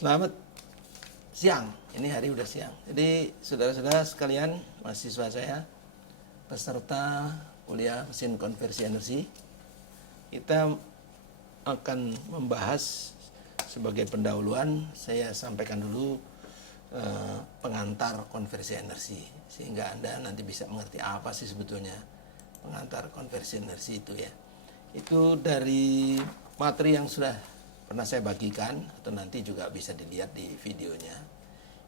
Selamat siang, ini hari udah siang. Jadi saudara-saudara sekalian, mahasiswa saya, peserta kuliah mesin konversi energi, kita akan membahas sebagai pendahuluan. Saya sampaikan dulu pengantar konversi energi, sehingga Anda nanti bisa mengerti apa sih sebetulnya pengantar konversi energi itu ya. Itu dari materi yang sudah pernah saya bagikan, atau nanti juga bisa dilihat di videonya.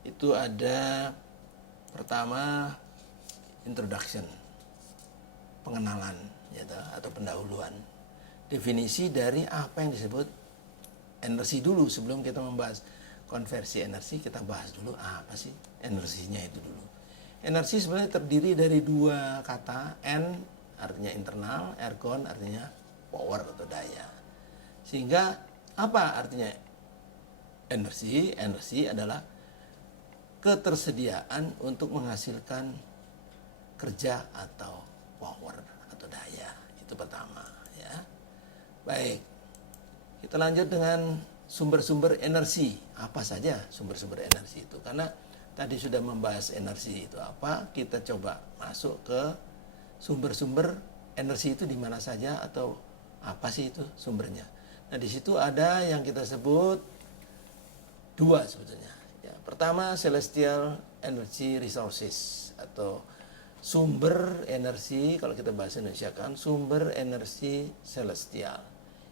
Itu ada pertama introduction, pengenalan ya, atau pendahuluan. Definisi dari apa yang disebut energi dulu. Sebelum kita membahas konversi energi, kita bahas dulu apa sih energinya itu dulu. Energi sebenarnya terdiri dari dua kata, N artinya internal, ergon artinya power atau daya. Sehingga apa artinya energi? Energi adalah ketersediaan untuk menghasilkan kerja atau power atau daya. Itu pertama ya. Baik, kita lanjut dengan sumber-sumber energi. Apa saja sumber-sumber energi itu? Karena tadi sudah membahas energi itu apa, kita coba masuk ke sumber-sumber energi itu di mana saja atau apa sih itu sumbernya. Nah, di situ ada yang kita sebut dua sebetulnya. Ya, pertama celestial energy resources atau sumber energi, kalau kita bahasa Indonesia kan sumber energi celestial.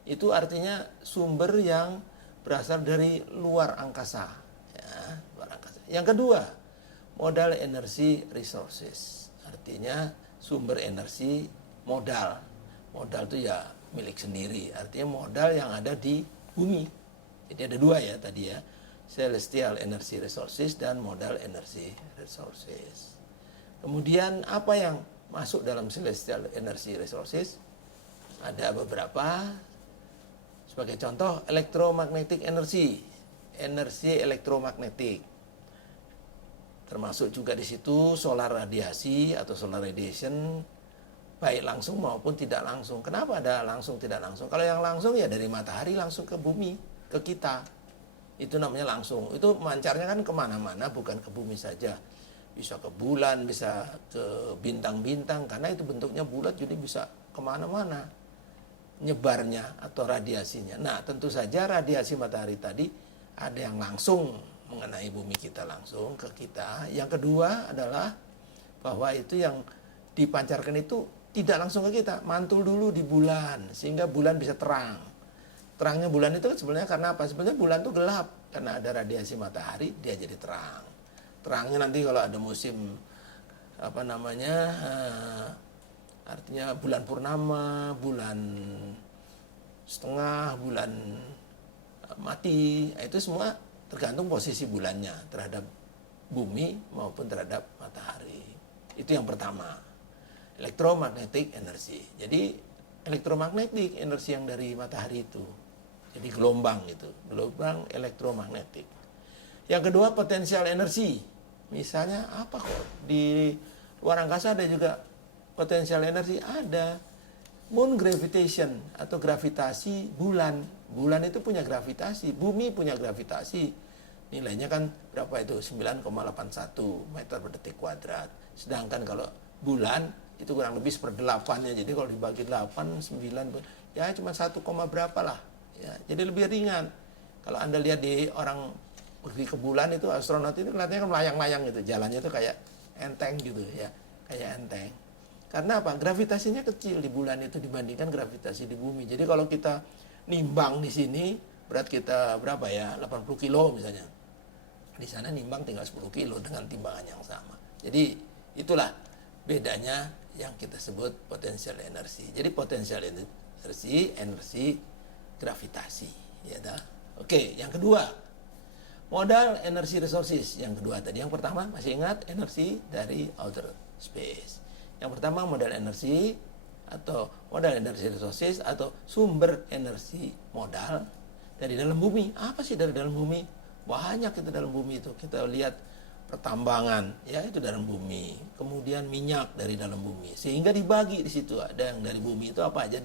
Itu artinya sumber yang berasal dari luar angkasa. Ya, luar angkasa. Yang kedua, modal energy resources. Artinya sumber energi modal. Modal itu ya milik sendiri, artinya modal yang ada di bumi. Jadi ada dua ya tadi ya, celestial energy resources dan modal energy resources. Kemudian apa yang masuk dalam celestial energy resources? Ada beberapa. Sebagai contoh, electromagnetic energy, energi elektromagnetik. Termasuk juga di situ solar radiasi atau solar radiation, baik langsung maupun tidak langsung. Kenapa ada langsung tidak langsung? Kalau yang langsung ya dari matahari langsung ke bumi, ke kita. Itu namanya langsung. Itu mancarnya kan kemana-mana, bukan ke bumi saja. Bisa ke bulan, bisa ke bintang-bintang. Karena itu bentuknya bulat, jadi bisa kemana-mana nyebarnya atau radiasinya. Nah, tentu saja radiasi matahari tadi ada yang langsung mengenai bumi kita, langsung ke kita. Yang kedua adalah bahwa itu yang dipancarkan itu tidak langsung ke kita, mantul dulu di bulan sehingga bulan bisa terang. Terangnya bulan itu sebenarnya karena apa? Sebenarnya bulan itu gelap karena ada radiasi matahari, dia jadi terang. Terangnya nanti kalau ada musim artinya bulan purnama, bulan setengah, bulan mati, itu semua tergantung posisi bulannya terhadap bumi maupun terhadap matahari. Itu yang pertama. Electromagnetic energy. Jadi elektromagnetik energi yang dari matahari itu. Jadi gelombang itu, gelombang elektromagnetik. Yang kedua potensial energi. Misalnya apa kok di luar angkasa ada juga potensial energi, ada moon gravitation atau gravitasi bulan. Bulan itu punya gravitasi, bumi punya gravitasi. Nilainya kan berapa itu? 9,81 meter per detik kuadrat. Sedangkan kalau bulan itu kurang lebih 1/8-nya. Jadi kalau dibagi 8, 9, ya cuma 1, berapa lah. Ya, jadi lebih ringan. Kalau Anda lihat di orang pergi ke bulan itu, astronot itu kelihatannya kan melayang-layang gitu. Jalannya itu kayak enteng gitu ya. Kayak enteng. Karena apa? Gravitasinya kecil di bulan itu dibandingkan gravitasi di bumi. Jadi kalau kita nimbang di sini, berat kita berapa ya? 80 kilo misalnya. Di sana nimbang tinggal 10 kilo dengan timbangan yang sama. Jadi itulah bedanya yang kita sebut potensial energi. Jadi potensial energi gravitasi, ya dah. Oke, yang kedua, modal energi resources. Yang kedua tadi, yang pertama masih ingat energi dari outer space. Yang pertama modal energi atau modal energi resources atau sumber energi modal dari dalam bumi. Apa sih dari dalam bumi? Banyak itu dalam bumi itu. Kita lihat pertambangan, ya itu dalam bumi. Kemudian minyak dari dalam bumi. Sehingga dibagi di situ, ada yang dari bumi itu apa aja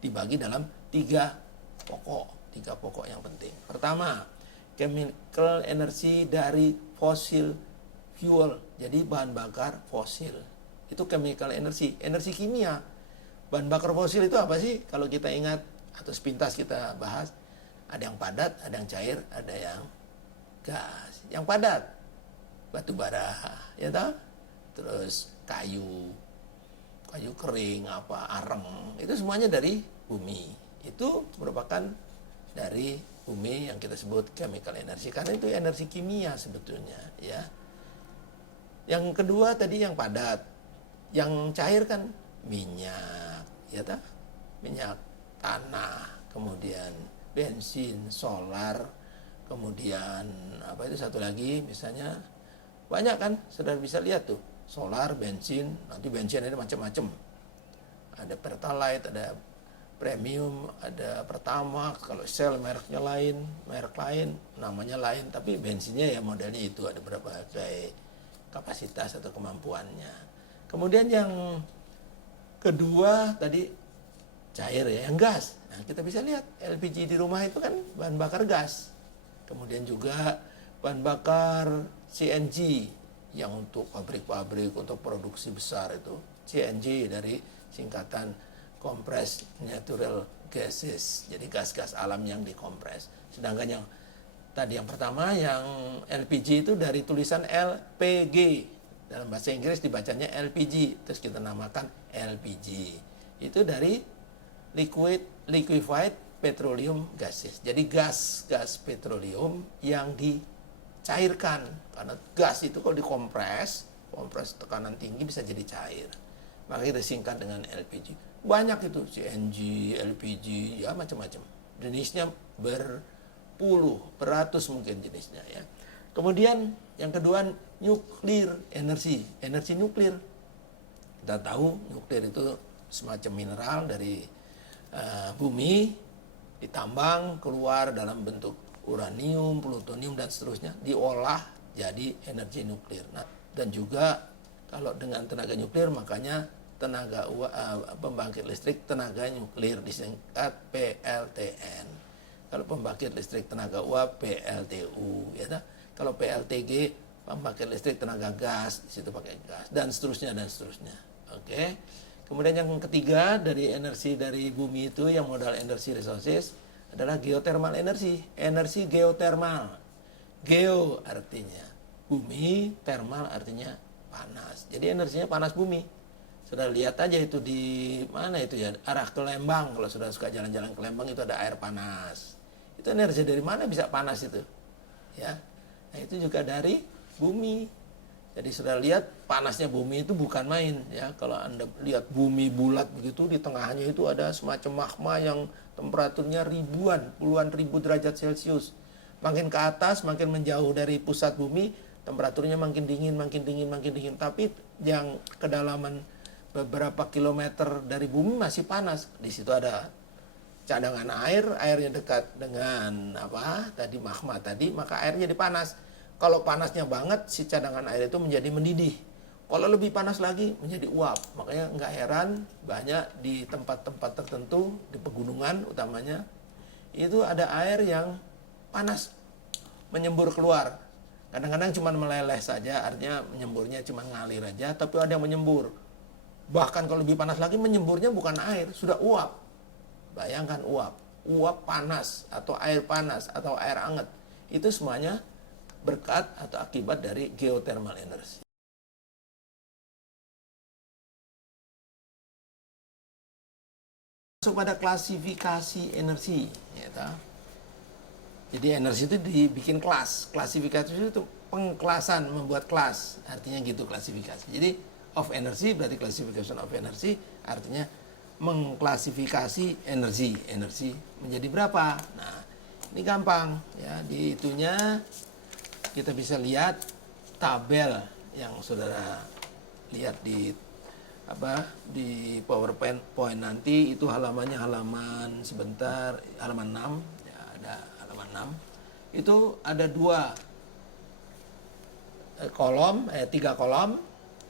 dibagi dalam tiga pokok yang penting. Pertama, chemical energy dari fosil fuel, jadi bahan bakar fosil. Itu chemical energy, energi kimia. Bahan bakar fosil itu apa sih? Kalau kita ingat atau sepintas kita bahas, ada yang padat, ada yang cair, ada yang gas. Yang padat, batu bara, ya tahu? Terus kayu kering, areng, itu semuanya dari bumi. Itu merupakan dari bumi yang kita sebut chemical energy, karena itu energi kimia sebetulnya, ya. Yang kedua tadi yang padat, yang cair kan minyak, ya tak? Minyak tanah, kemudian bensin, solar, kemudian apa itu satu lagi misalnya banyak kan, saudara bisa lihat tuh, solar, bensin, nanti bensin ada macam-macam, ada Pertalite, ada premium, ada Pertamax, kalau Shell mereknya lain, merek lain, namanya lain, tapi bensinnya ya modelnya itu, ada berbagai kapasitas atau kemampuannya. Kemudian yang kedua tadi cair ya, yang gas. Nah, kita bisa lihat LPG di rumah itu kan bahan bakar gas. Kemudian juga bahan bakar CNG yang untuk pabrik-pabrik, untuk produksi besar itu. CNG dari singkatan compressed natural gases, jadi gas-gas alam yang dikompres. Sedangkan yang tadi yang pertama yang LPG itu dari tulisan LPG, dalam bahasa Inggris dibacanya LPG, terus kita namakan LPG. Itu dari liquefied petroleum gases, jadi gas petroleum yang dicairkan, karena gas itu kalau kompres tekanan tinggi bisa jadi cair, maka kita singkat dengan LPG. Banyak itu CNG, LPG, ya macam-macam. Jenisnya beratus mungkin jenisnya, ya. Kemudian yang kedua nuklir energi nuklir. Kita tahu nuklir itu semacam mineral dari bumi, ditambang keluar dalam bentuk uranium, plutonium dan seterusnya, diolah jadi energi nuklir. Nah, dan juga kalau dengan tenaga nuklir makanya pembangkit listrik tenaga nuklir disingkat PLTN. Kalau pembangkit listrik tenaga uap PLTU, ya. Kalau PLTG pembangkit listrik tenaga gas, di situ pakai gas, dan seterusnya. Oke. Kemudian yang ketiga dari energi dari bumi itu yang modal energi resources adalah geothermal energi geothermal. Geo artinya bumi, thermal artinya panas. Jadi energinya panas bumi. Sudah lihat aja itu di mana itu ya, arah ke Lembang. Kalau sudah suka jalan-jalan ke Lembang itu ada air panas. Itu energi dari mana bisa panas itu? Ya. Nah, itu juga dari bumi. Jadi sudah lihat panasnya bumi itu bukan main, ya. Kalau Anda lihat bumi bulat begitu, di tengahnya itu ada semacam magma yang temperaturnya puluhan ribu derajat Celcius. Makin ke atas, makin menjauh dari pusat bumi, temperaturnya makin dingin. Tapi yang kedalaman beberapa kilometer dari bumi masih panas. Di situ ada cadangan airnya dekat dengan magma tadi, maka airnya dipanas. Kalau panasnya banget, si cadangan air itu menjadi mendidih. Kalau lebih panas lagi, menjadi uap. Makanya nggak heran banyak di tempat-tempat tertentu, di pegunungan utamanya, itu ada air yang panas menyembur keluar. Kadang-kadang cuma meleleh saja, artinya menyemburnya cuma ngalir aja, tapi ada yang menyembur. Bahkan kalau lebih panas lagi, menyemburnya bukan air, sudah uap. Bayangkan uap panas atau air panas atau air hangat. Itu semuanya berkat atau akibat dari geothermal energy. Masuk pada klasifikasi energi, ya. Jadi energi itu dibikin kelas. Klasifikasi itu pengklasan, membuat kelas, artinya gitu klasifikasi. Jadi of energy berarti classification of energy, artinya mengklasifikasi energi menjadi berapa. Nah, ini gampang ya, di itunya kita bisa lihat tabel yang saudara lihat di PowerPoint nanti, itu halamannya halaman 6 ya, ada halaman 6. Itu ada 3 kolom.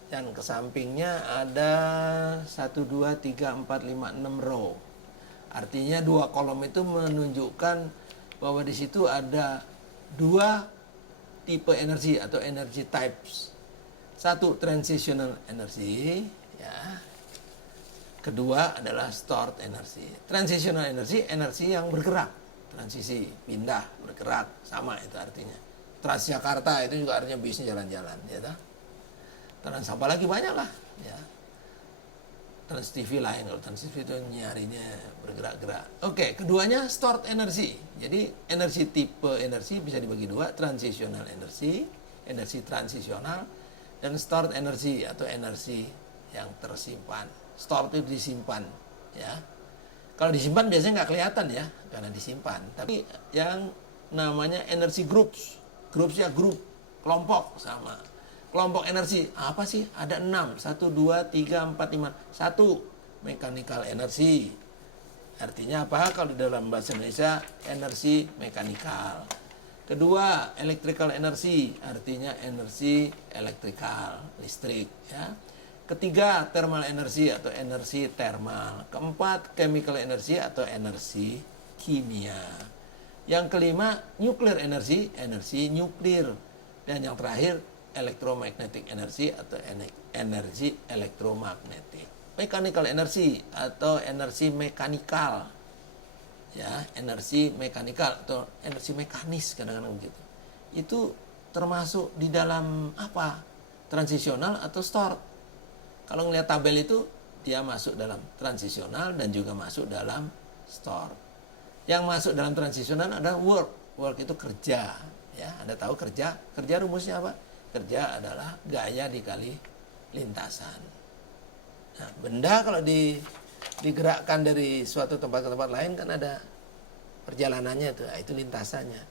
Dan ke sampingnya ada 1, 2, 3, 4, 5, 6 row. Artinya 2 kolom itu menunjukkan bahwa di situ ada dua tipe energi atau energy types. Satu transitional energy, ya. Kedua adalah stored energy. Transitional energy, energi yang bergerak, transisi, pindah, bergerak, sama itu artinya. Transjakarta itu juga artinya bisnya jalan-jalan, ya toh. Trans apa lagi banyak lah, ya. Trans TV lain, kalau Trans TV itu nyarinya bergerak-gerak. Oke, keduanya stored energy. Jadi energi tipe energi bisa dibagi dua, transitional energy, energi transisional, dan stored energy atau energi yang tersimpan. Stored itu disimpan, ya. Kalau disimpan biasanya nggak kelihatan ya, karena disimpan. Tapi yang namanya energy groups, grupsnya grup, kelompok sama. Kelompok energi apa sih? Ada 6, 1, 2, 3, 4, 5. 1, mechanical energy. Artinya apa? Kalau di dalam bahasa Indonesia, energi mekanikal. Kedua, electrical energy, artinya energi elektrikal, listrik, ya. Ketiga, thermal energy atau energi thermal. Keempat, chemical energy atau energi kimia. Yang kelima, nuclear energy, energi nuklir. Dan yang terakhir, electromagnetic energy atau energi elektromagnetik. Mechanical energy atau energi mekanikal. Ya, energi mekanikal atau energi mekanis kadang-kadang begitu. Itu termasuk di dalam apa? Transisional atau stored. Kalau ngelihat tabel itu, dia masuk dalam transisional dan juga masuk dalam store. Yang masuk dalam transisional adalah work. Work itu kerja. Ya, Anda tahu kerja? Kerja rumusnya apa? Kerja adalah gaya dikali lintasan. Nah, benda kalau digerakkan dari suatu tempat ke tempat lain kan ada perjalanannya tuh, itu lintasannya.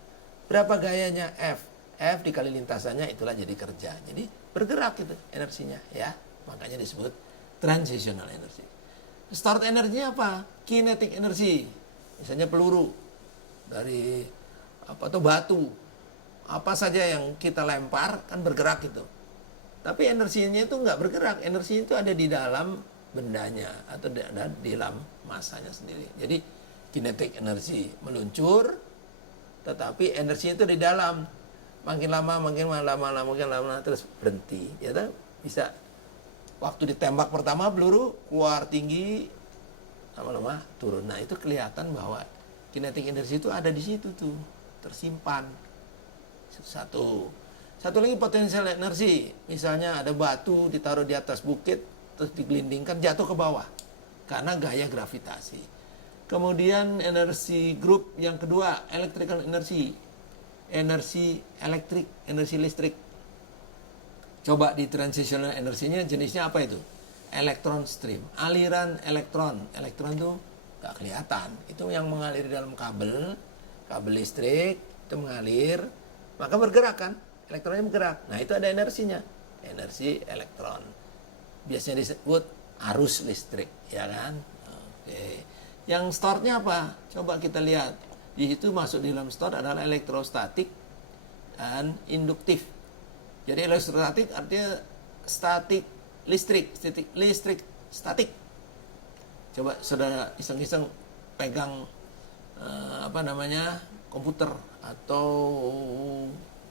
Berapa gayanya? F. F dikali lintasannya itulah jadi kerja. Jadi bergerak itu energinya, ya. Makanya disebut transitional energy. Stored energy apa? Kinetic energy. Misalnya peluru dari apa atau batu. Apa saja yang kita lempar kan bergerak itu. Tapi energinya itu nggak bergerak. Energi itu ada di dalam bendanya atau ada di dalam masanya sendiri. Jadi kinetic energy meluncur, tetapi energi itu di dalam. Makin lama terus berhenti. Ya kan? Bisa. Waktu ditembak pertama peluru keluar tinggi, lama-lama turun. Nah itu kelihatan bahwa kinetic energy itu ada di situ tuh, tersimpan. Satu lagi potensial energi. Misalnya ada batu ditaruh di atas bukit, terus digelindingkan jatuh ke bawah karena gaya gravitasi. Kemudian energi grup yang kedua, electrical energy, energi elektrik, energi listrik. Coba di transitional energinya jenisnya apa itu? Elektron stream, aliran elektron. Elektron itu nggak kelihatan. Itu yang mengalir di dalam kabel listrik itu mengalir, maka bergerak kan? Elektronnya bergerak. Nah itu ada energinya, energi elektron. Biasanya disebut arus listrik, ya kan? Oke. Yang storednya apa? Coba kita lihat. Di situ masuk di dalam stored adalah elektrostatik dan induktif. Jadi elektrostatik artinya statik listrik, statik. Coba saudara iseng-iseng pegang komputer atau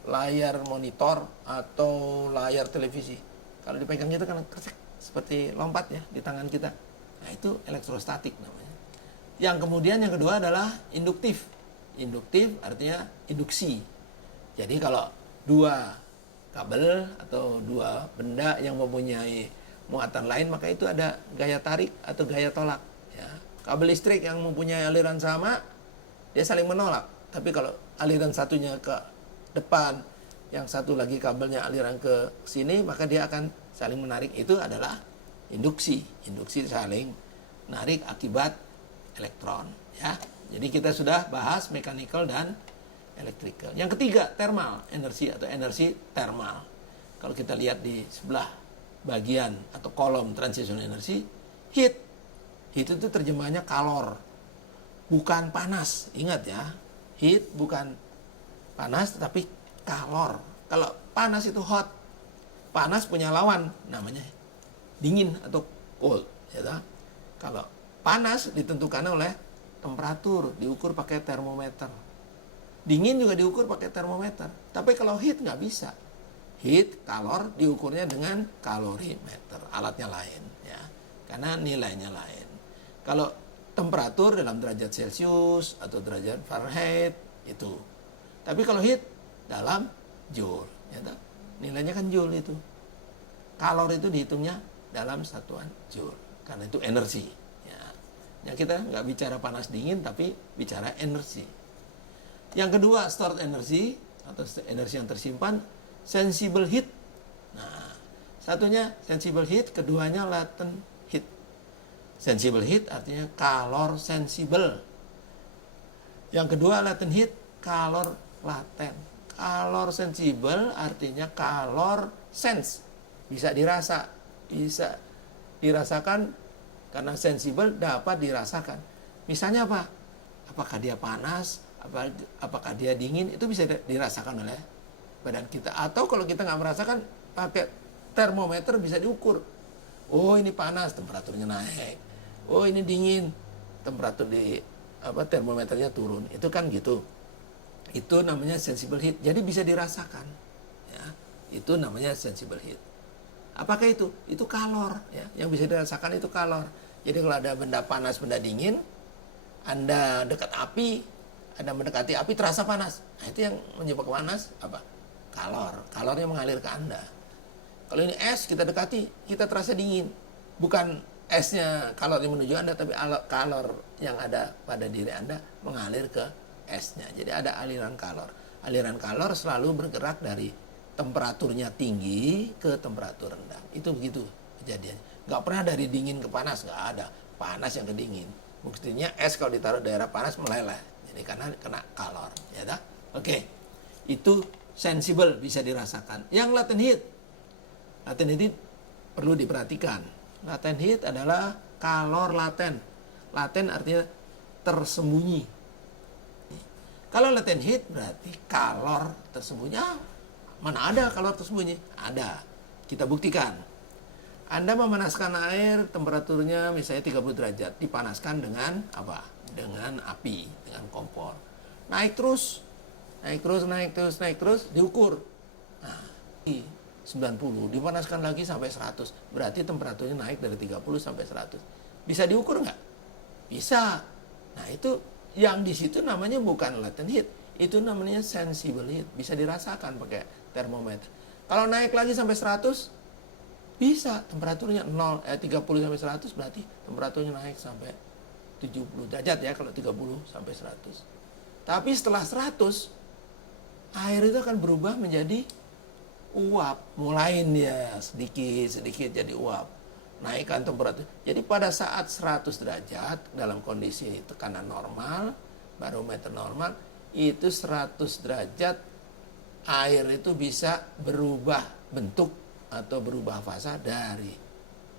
layar monitor atau layar televisi. Kalau dipegang itu kan seperti lompat ya di tangan kita. Nah itu elektrostatik namanya. Yang kemudian yang kedua adalah induktif. Induktif artinya induksi. Jadi kalau dua kabel atau dua benda yang mempunyai muatan lain, maka itu ada gaya tarik atau gaya tolak. Ya. Kabel listrik yang mempunyai aliran sama, dia saling menolak. Tapi kalau aliran satunya ke depan, yang satu lagi kabelnya aliran ke sini, maka dia akan saling menarik. Itu adalah induksi. Induksi saling menarik akibat elektron. Ya. Jadi kita sudah bahas mechanical dan electrical. Yang ketiga, thermal energi atau energi thermal. Kalau kita lihat di sebelah bagian atau kolom transition energy, heat. Heat itu terjemahnya kalor, bukan panas. Ingat ya, heat bukan panas tetapi kalor. Kalau panas itu hot. Panas punya lawan namanya dingin atau cold, ya toh? Kalau panas ditentukan oleh temperatur, diukur pakai termometer. Dingin juga diukur pakai termometer. Tapi kalau heat nggak bisa. Heat, kalor diukurnya dengan kalorimeter. Alatnya lain, ya. Karena nilainya lain. Kalau temperatur dalam derajat Celcius atau derajat Fahrenheit itu. Tapi kalau heat dalam joule, ya, nilainya kan joule itu. Kalor itu dihitungnya dalam satuan joule. Karena itu energi. Ya, kita nggak bicara panas dingin, tapi bicara energi. Yang kedua, stored energy atau energi yang tersimpan, sensible heat. Nah, satunya sensible heat, keduanya latent heat. Sensible heat artinya kalor sensible. Yang kedua latent heat, kalor laten. Kalor sensible artinya kalor sense. Bisa dirasakan karena sensible dapat dirasakan. Misalnya apa? Apakah dia panas? Apakah dia dingin? Itu bisa dirasakan oleh badan kita. Atau kalau kita nggak merasakan, pakai termometer bisa diukur. Oh, ini panas, temperaturnya naik. Oh, ini dingin, temperatur di termometernya turun. Itu kan gitu. Itu namanya sensible heat. Jadi bisa dirasakan. Ya, itu namanya sensible heat. Apakah itu? Itu kalor. Ya. Yang bisa dirasakan itu kalor. Jadi kalau ada benda panas, benda dingin, Anda dekat api, Anda mendekati api terasa panas. Nah, itu yang menyebabkan panas apa? Kalor. Kalornya mengalir ke Anda. Kalau ini es, kita dekati, kita terasa dingin. Bukan esnya kalor yang menuju Anda, tapi kalor yang ada pada diri Anda mengalir ke esnya. Jadi ada aliran kalor. Aliran kalor selalu bergerak dari temperaturnya tinggi ke temperatur rendah. Itu begitu kejadiannya. Nggak pernah dari dingin ke panas, nggak ada. Panas yang ke dingin. Buktinya es kalau ditaruh daerah panas meleleh. Jadi karena kena kalor. Ya dah? Oke. Itu sensible, bisa dirasakan. Yang latent heat. Latent heat perlu diperhatikan. Latent heat adalah kalor laten. Laten artinya tersembunyi. Kalau latent heat berarti kalor tersembunyi. Mana ada kalor tersembunyi? Ada. Kita buktikan. Anda memanaskan air, temperaturnya misalnya 30 derajat. Dipanaskan dengan apa? Dengan api, dengan kompor. Naik terus, diukur. Nah, 90, dipanaskan lagi sampai 100. Berarti temperaturnya naik dari 30 sampai 100. Bisa diukur nggak? Bisa. Nah, itu yang di situ namanya bukan latent heat. Itu namanya sensible heat. Bisa dirasakan pakai termometer. Kalau naik lagi sampai 100, bisa. Temperaturnya 30 sampai 100 berarti temperaturnya naik sampai 70 derajat ya kalau 30 sampai 100. Tapi setelah 100, air itu akan berubah menjadi uap. Mulai dia sedikit jadi uap. Naikkan temperatur. Jadi pada saat 100 derajat dalam kondisi tekanan normal, barometer normal, itu 100 derajat air itu bisa berubah bentuk atau berubah fasa dari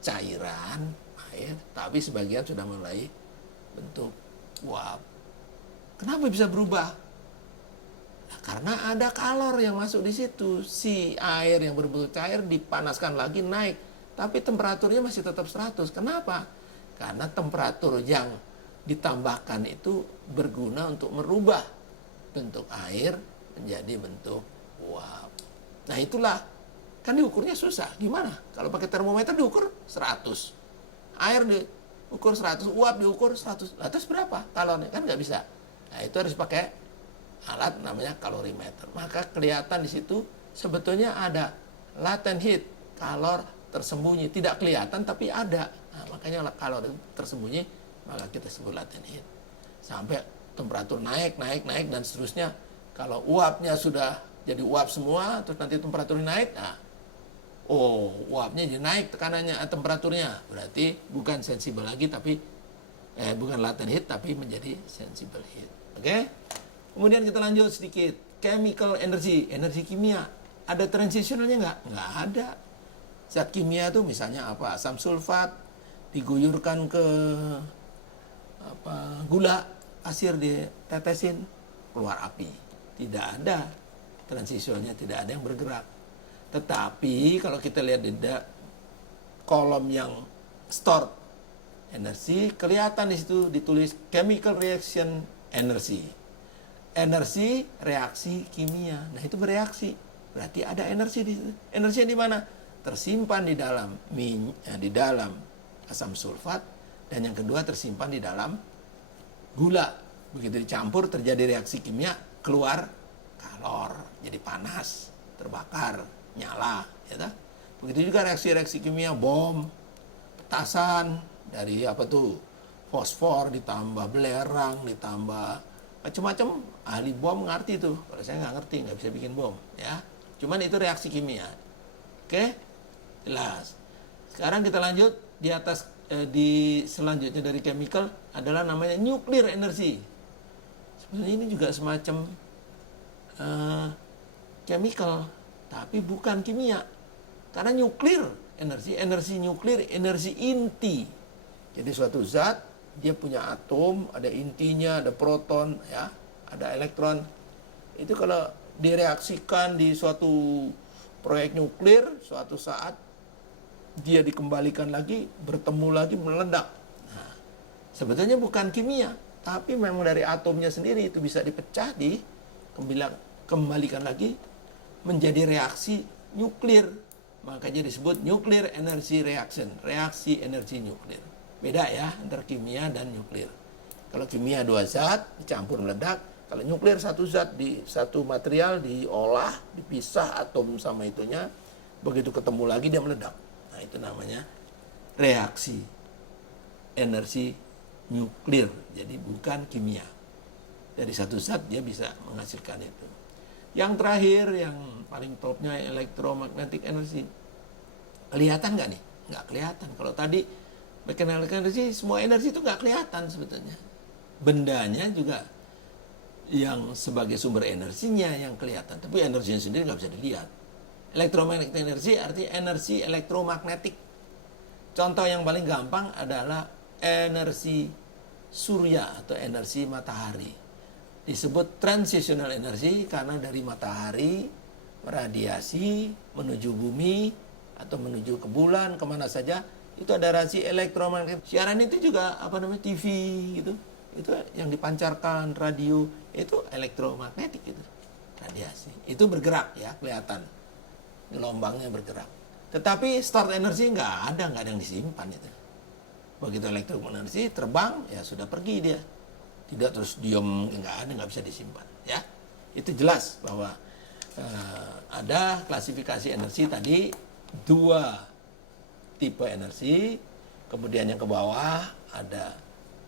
cairan air, tapi sebagian sudah mulai bentuk uap. Kenapa bisa berubah? Nah, karena ada kalor yang masuk di situ. Si air yang berbentuk cair dipanaskan lagi naik, tapi temperaturnya masih tetap 100. Kenapa? Karena temperatur yang ditambahkan itu berguna untuk merubah bentuk air menjadi bentuk uap. Nah, itulah. Kan diukurnya susah. Gimana? Kalau pakai termometer diukur 100. Air diukur 100. Uap diukur 100. Lah, terus berapa kalornya? Kan nggak bisa. Nah, itu harus pakai alat namanya kalorimeter. Maka kelihatan di situ sebetulnya ada latent heat. Kalor tersembunyi. Tidak kelihatan tapi ada. Nah, makanya kalor tersembunyi, maka kita sebut latent heat. Sampai temperatur naik dan seterusnya. Kalau uapnya sudah jadi uap semua, terus nanti temperaturnya naik, nah, uapnya jadi naik tekanannya, temperaturnya. Berarti bukan sensible lagi, tapi bukan latent heat, tapi menjadi sensible heat. Oke? Kemudian kita lanjut sedikit. Chemical energy, energi kimia. Ada transitionalnya nggak? Nggak ada. Zat kimia itu misalnya apa? Asam sulfat diguyurkan ke gula, pasir ditetesin, keluar api. Tidak ada transitionnya, tidak ada yang bergerak. Tetapi kalau kita lihat di kolom yang stored energy, kelihatan di situ ditulis chemical reaction energy. energi reaksi kimia. Nah, itu bereaksi. Berarti ada energi di situ. Energinya di mana? Tersimpan di dalam di dalam asam sulfat, dan yang kedua tersimpan di dalam gula. Begitu dicampur terjadi reaksi kimia, keluar kalor, jadi panas, terbakar, nyala, ya tak? Begitu juga reaksi-reaksi kimia, bom, petasan, dari apa tuh? Fosfor ditambah belerang, ditambah macam-macam. Ahli bom ngerti tuh. Kalau saya nggak ngerti, nggak bisa bikin bom, ya. Cuman itu reaksi kimia. Oke? Jelas. Sekarang kita lanjut di atas di selanjutnya dari chemical adalah namanya nuclear energy. Sebenarnya ini juga semacam chemical, tapi bukan kimia. Karena nuklir energi nuklir, energi inti. Jadi suatu zat dia punya atom, ada intinya, ada proton, ya, ada elektron. Itu kalau direaksikan di suatu proyek nuklir, suatu saat dia dikembalikan lagi, bertemu lagi, meledak. Nah, sebetulnya bukan kimia, tapi memang dari atomnya sendiri itu bisa dipecah, dikembalikan lagi menjadi reaksi nuklir. Makanya disebut nuclear energy reaction, reaksi energi nuklir. Beda ya antara kimia dan nuklir. Kalau kimia dua zat dicampur meledak, kalau nuklir satu zat di satu material diolah, dipisah atom sama itunya, begitu ketemu lagi dia meledak. Nah, itu namanya reaksi energi nuklir. Jadi bukan kimia. Dari satu zat dia bisa menghasilkan itu. Yang terakhir, yang paling topnya electromagnetic energy. Kelihatan nggak nih? Nggak kelihatan. Kalau tadi mechanical energy, semua energi itu nggak kelihatan sebetulnya. Bendanya juga yang sebagai sumber energinya yang kelihatan, tapi energinya sendiri nggak bisa dilihat. Electromagnetic energy artinya energi elektromagnetik. Contoh yang paling gampang adalah energi surya atau energi matahari. Disebut transitional energy karena dari matahari meradiasi menuju bumi atau menuju ke bulan, kemana saja, itu ada radiasi elektromagnetik. Siaran itu juga TV gitu. Itu yang dipancarkan radio itu elektromagnetik, itu radiasi. Itu bergerak, ya, kelihatan gelombangnya bergerak. Tetapi start energi nggak ada yang disimpan itu. Begitu elektromagnetik energi terbang, ya sudah pergi dia. Tidak terus diam, nggak bisa disimpan, ya. Itu jelas bahwa ada klasifikasi energi tadi, dua tipe energi, kemudian yang ke bawah ada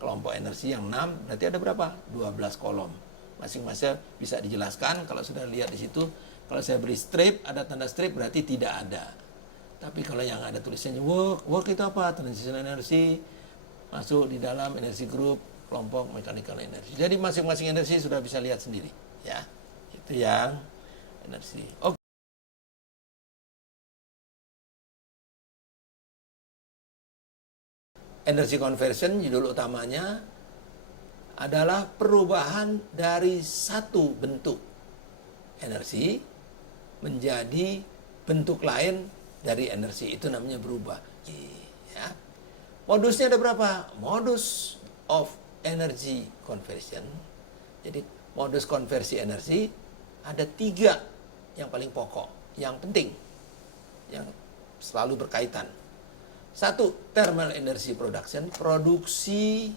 kelompok energi yang 6, berarti ada berapa? 12 kolom. Masing-masing bisa dijelaskan kalau sudah lihat di situ. Kalau saya beri strip, ada tanda strip berarti tidak ada. Tapi kalau yang ada tulisannya work itu apa? Transition energy masuk di dalam energi group kelompok mechanical energy. Jadi masing-masing energi sudah bisa lihat sendiri, ya. Itu yang energi. Oke. Energy conversion, judul utamanya adalah perubahan dari satu bentuk energi menjadi bentuk lain dari energi. Itu namanya berubah. Ya. Modusnya ada berapa? Modus of energy conversion. Jadi modus konversi energi ada 3 yang paling pokok, yang penting, yang selalu berkaitan. 1, thermal energy production, produksi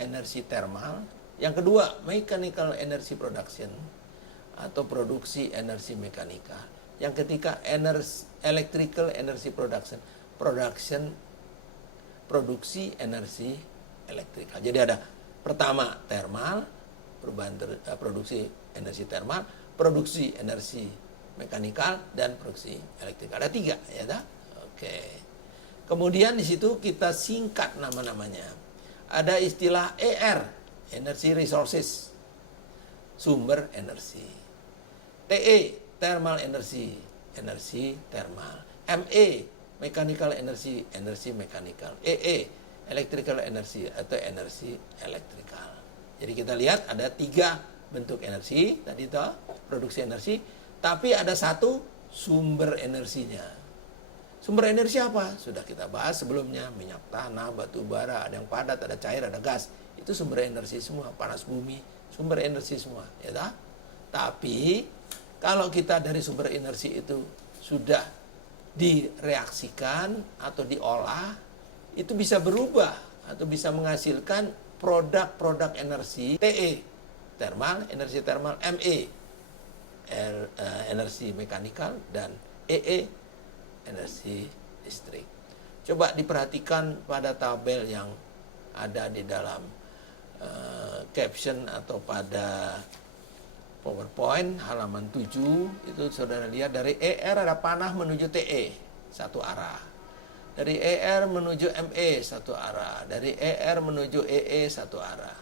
energi thermal. Yang kedua, mechanical energy production atau produksi energi mekanika. Yang ketiga, electrical energy production, produksi energi elektrikal. Jadi ada pertama thermal, produksi energi thermal, produksi energi mekanikal, dan produksi elektrikal. Ada 3, ya tak? Oke. Kemudian di situ kita singkat nama-namanya. Ada istilah ER, energy resources, sumber energi. TE, thermal energy, energi thermal. ME, mechanical energy, energi mechanical. EE, electrical energy atau energi elektrikal. Jadi kita lihat ada 3 bentuk energi, tadi itu produksi energi, tapi ada 1 sumber energinya. Sumber energi apa? Sudah kita bahas sebelumnya, minyak tanah, batu bara, ada yang padat, ada cair, ada gas. itu sumber energi semua, panas bumi, sumber energi semua, ya tak? Tapi kalau kita dari sumber energi itu sudah direaksikan atau diolah, itu bisa berubah atau bisa menghasilkan produk-produk energi TE, thermal, energi thermal, ME, energi mekanikal, dan EE, energi listrik. Coba diperhatikan pada tabel yang ada di dalam caption atau pada PowerPoint halaman 7, itu saudara lihat dari ER ada panah menuju TE, satu arah. Dari ER menuju ME, satu arah. Dari ER menuju EE, satu arah.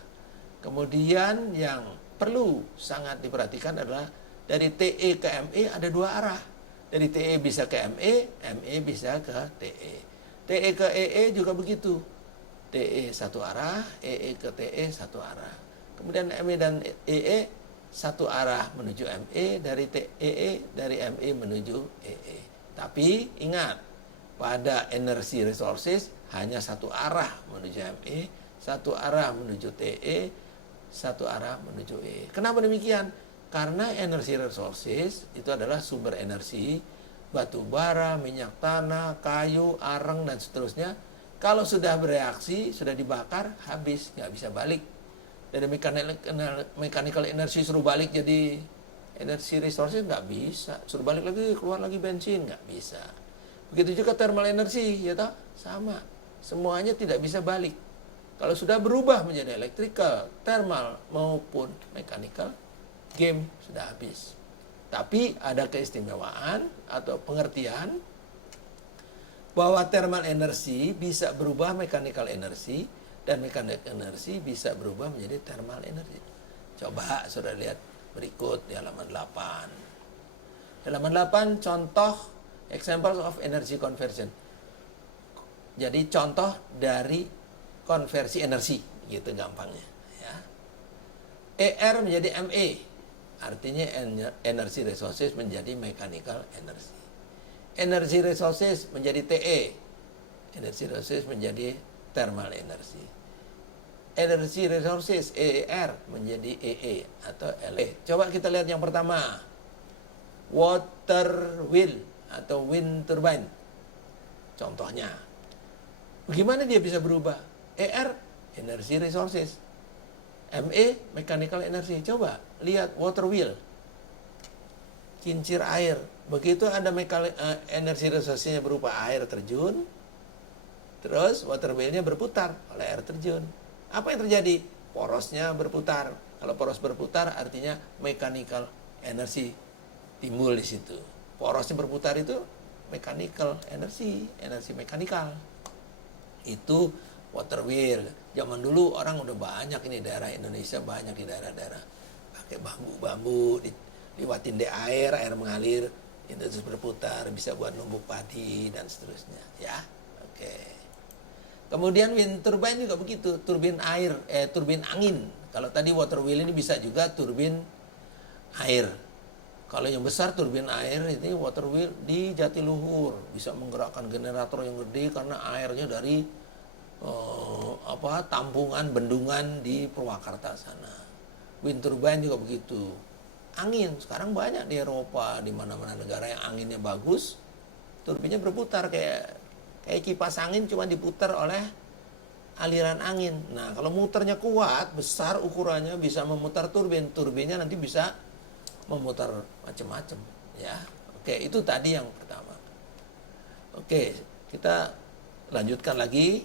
Kemudian yang perlu sangat diperhatikan adalah dari TE ke ME ada dua arah. Dari TE bisa ke ME, ME bisa ke TE. TE ke EE juga begitu. TE satu arah, EE ke TE satu arah. Kemudian ME dan EE satu arah menuju ME, dari TEE, dari ME menuju EE. Tapi ingat, pada energy resources hanya satu arah menuju ME, satu arah menuju TE, satu arah menuju EE. Kenapa demikian? Karena energy resources itu adalah sumber energi, batu bara, minyak tanah, kayu, areng, dan seterusnya. Kalau sudah bereaksi, sudah dibakar, habis, nggak bisa balik. Dari mechanical energy suruh balik jadi energy resources nggak bisa. Suruh balik lagi, keluar lagi bensin, nggak bisa. Begitu juga thermal energy, ya toh? Sama. Semuanya tidak bisa balik. Kalau sudah berubah menjadi electrical, thermal maupun mechanical, game sudah habis. Tapi ada keistimewaan atau pengertian bahwa thermal energy bisa berubah mechanical energy, dan mechanical energy bisa berubah menjadi thermal energy. Coba saudara lihat berikut di halaman 8. Halaman 8 contoh examples of energy conversion. Jadi contoh dari konversi energi, gitu gampangnya, ya. ER menjadi ME, artinya energy resources menjadi mechanical energy. Energy resources menjadi TE, energy resources menjadi thermal energy. Energy resources EER menjadi EE atau LE. Coba kita lihat yang pertama, water wheel atau wind turbine. Contohnya, bagaimana dia bisa berubah? ER energy resources, ME mechanical energy. Coba lihat water wheel, kincir air. Begitu ada energy resource-nya berupa air terjun, terus water wheel-nya berputar oleh air terjun. Apa yang terjadi? Porosnya berputar. Kalau poros berputar artinya mechanical energy timbul di situ. Porosnya berputar itu mechanical energy, energi mekanikal. Itu water wheel. Zaman dulu orang udah banyak ini, daerah Indonesia banyak di daerah-daerah pakai bambu-bambu, liwatin di air mengalir, itu terus berputar, bisa buat numbuk padi dan seterusnya, ya. Oke. Kemudian wind turbine juga begitu, turbin air, turbin angin. Kalau tadi water wheel ini bisa juga turbin air. Kalau yang besar turbin air ini water wheel di Jatiluhur, bisa menggerakkan generator yang gede karena airnya dari tampungan bendungan di Purwakarta sana. Wind turbine juga begitu. Angin sekarang banyak di Eropa, di mana-mana negara yang anginnya bagus, turbinnya berputar kayak kipas angin, cuma diputar oleh aliran angin. Nah, kalau muternya kuat, besar ukurannya, bisa memutar turbin. Turbinnya nanti bisa memutar macam-macam, ya. Oke, itu tadi yang pertama. Oke, kita lanjutkan lagi.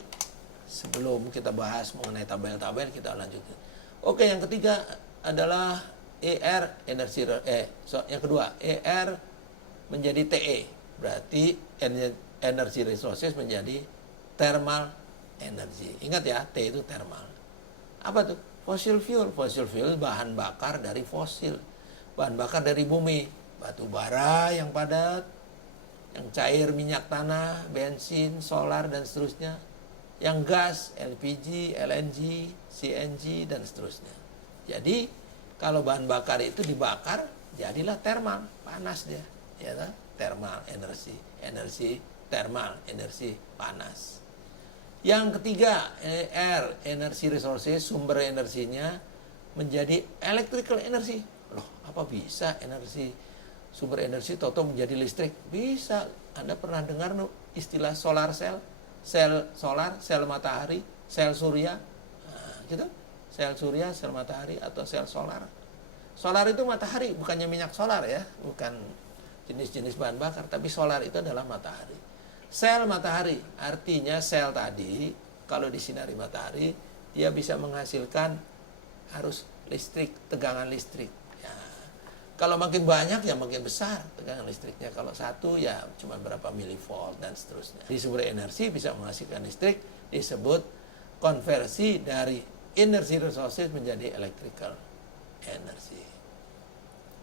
Sebelum kita bahas mengenai tabel-tabel, kita lanjutkan. Oke, yang ketiga adalah ER yang kedua, ER menjadi TE. Berarti energy resources menjadi thermal energy. Ingat ya, T itu thermal. Apa tuh? Fossil fuel. Fossil fuel bahan bakar dari fosil. Bahan bakar dari bumi. Batu bara yang padat, yang cair minyak tanah, bensin, solar, dan seterusnya. Yang gas, LPG, LNG, CNG, dan seterusnya. Jadi, kalau bahan bakar itu dibakar, jadilah thermal. Panas dia. Ya, thermal energy. Energi thermal, energi panas. Yang ketiga, R, energy resources, sumber energinya menjadi electrical energy. Loh, apa bisa sumber energi toto menjadi listrik? Bisa. Anda pernah dengar istilah solar cell? Sel solar, sel matahari, sel surya. Nah, gitu. Sel surya, sel matahari, atau sel solar. Solar itu matahari, bukannya minyak solar ya. Bukan jenis-jenis bahan bakar, tapi solar itu adalah matahari. Sel matahari, artinya sel tadi, kalau disinari matahari, dia bisa menghasilkan arus listrik, tegangan listrik. Ya. Kalau makin banyak ya makin besar tegangan listriknya. Kalau satu ya cuma berapa milivolt dan seterusnya. Di sumber energi bisa menghasilkan listrik, disebut konversi dari energy resources menjadi electrical energy.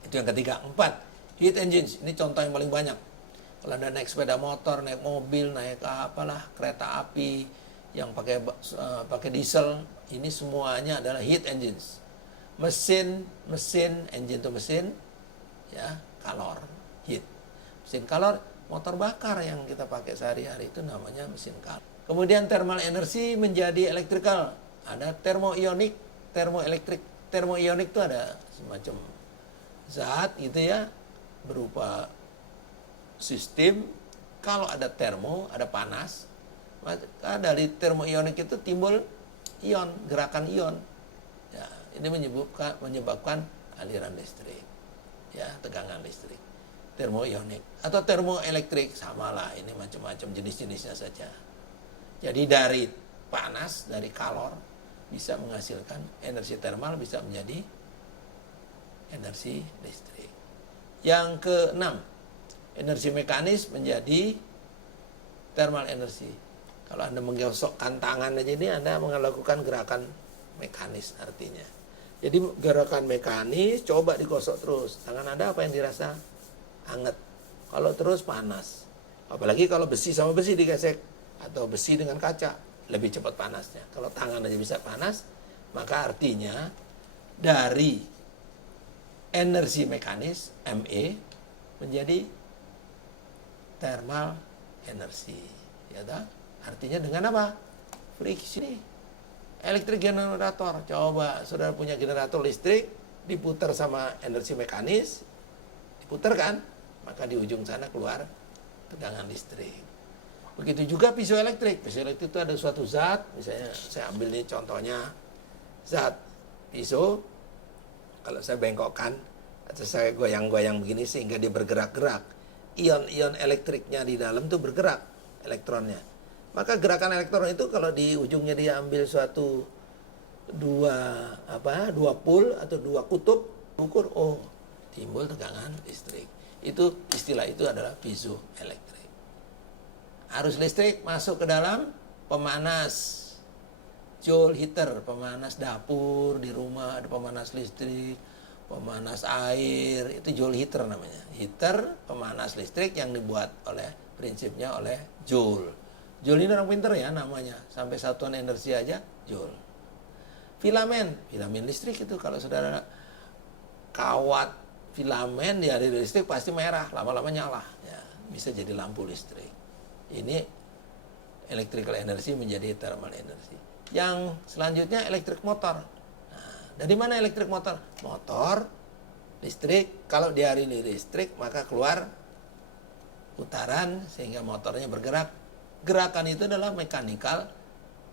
Itu yang ketiga. 4, heat engines. Ini contoh yang paling banyak. Kalau Anda naik sepeda motor, naik mobil, naik apalah, kereta api yang pakai diesel, ini semuanya adalah heat engines. Mesin, engine itu mesin, ya, kalor, heat. Mesin kalor, motor bakar yang kita pakai sehari-hari itu namanya mesin kalor. Kemudian thermal energy menjadi electrical. Ada termoionik, termoelektrik. Termoionik itu ada semacam zat gitu ya, berupa sistem. Kalau ada termo, ada panas, maka dari termoionik itu timbul ion, gerakan ion. Ya, ini menyebabkan aliran listrik, ya, tegangan listrik. Termoionik atau termoelektrik samalah, ini macam-macam jenis-jenisnya saja. Jadi dari panas, dari kalor bisa menghasilkan energi termal, bisa menjadi energi listrik. Yang keenam, energi mekanis menjadi thermal energy. Kalau Anda menggosokkan tangan aja ini, Anda melakukan gerakan mekanis artinya. Jadi gerakan mekanis, coba digosok terus. Tangan Anda apa yang dirasa? Hangat. Kalau terus panas. Apalagi kalau besi sama besi digesek, atau besi dengan kaca, lebih cepat panasnya. Kalau tangan aja bisa panas, maka artinya dari energi mekanis, ME, menjadi thermal energy, ya tak? Artinya dengan apa? Friksi. Elektrik generator. Coba saudara punya generator listrik, diputar sama energi mekanis, diputar kan? Maka di ujung sana keluar tegangan listrik. Begitu juga piezoelektrik. Piezoelektrik itu ada suatu zat, misalnya saya ambil ini contohnya, zat piezo. Kalau saya bengkokkan atau saya goyang-goyang begini sehingga dia bergerak-gerak, ion-ion elektriknya di dalam tuh bergerak, elektronnya. Maka gerakan elektron itu kalau di ujungnya dia ambil suatu dua pul atau dua kutub, ukur, oh, timbul tegangan listrik. Itu istilah itu adalah piezoelektrik. Arus listrik masuk ke dalam pemanas, joule heater, pemanas dapur di rumah, ada pemanas listrik, pemanas air, itu joule heater namanya. Heater, pemanas listrik yang dibuat prinsipnya oleh joule. Joule ini orang pinter ya namanya, sampai satuan energi aja joule. Filamen listrik itu kalau saudara kawat filamen di aliran listrik pasti merah, lama-lama nyala, ya, bisa jadi lampu listrik. Ini electrical energy menjadi thermal energy. Yang selanjutnya elektrik motor. Nah, dari mana elektrik motor? Motor listrik, kalau di aliran listrik maka keluar putaran sehingga motornya bergerak. Gerakan itu adalah mechanical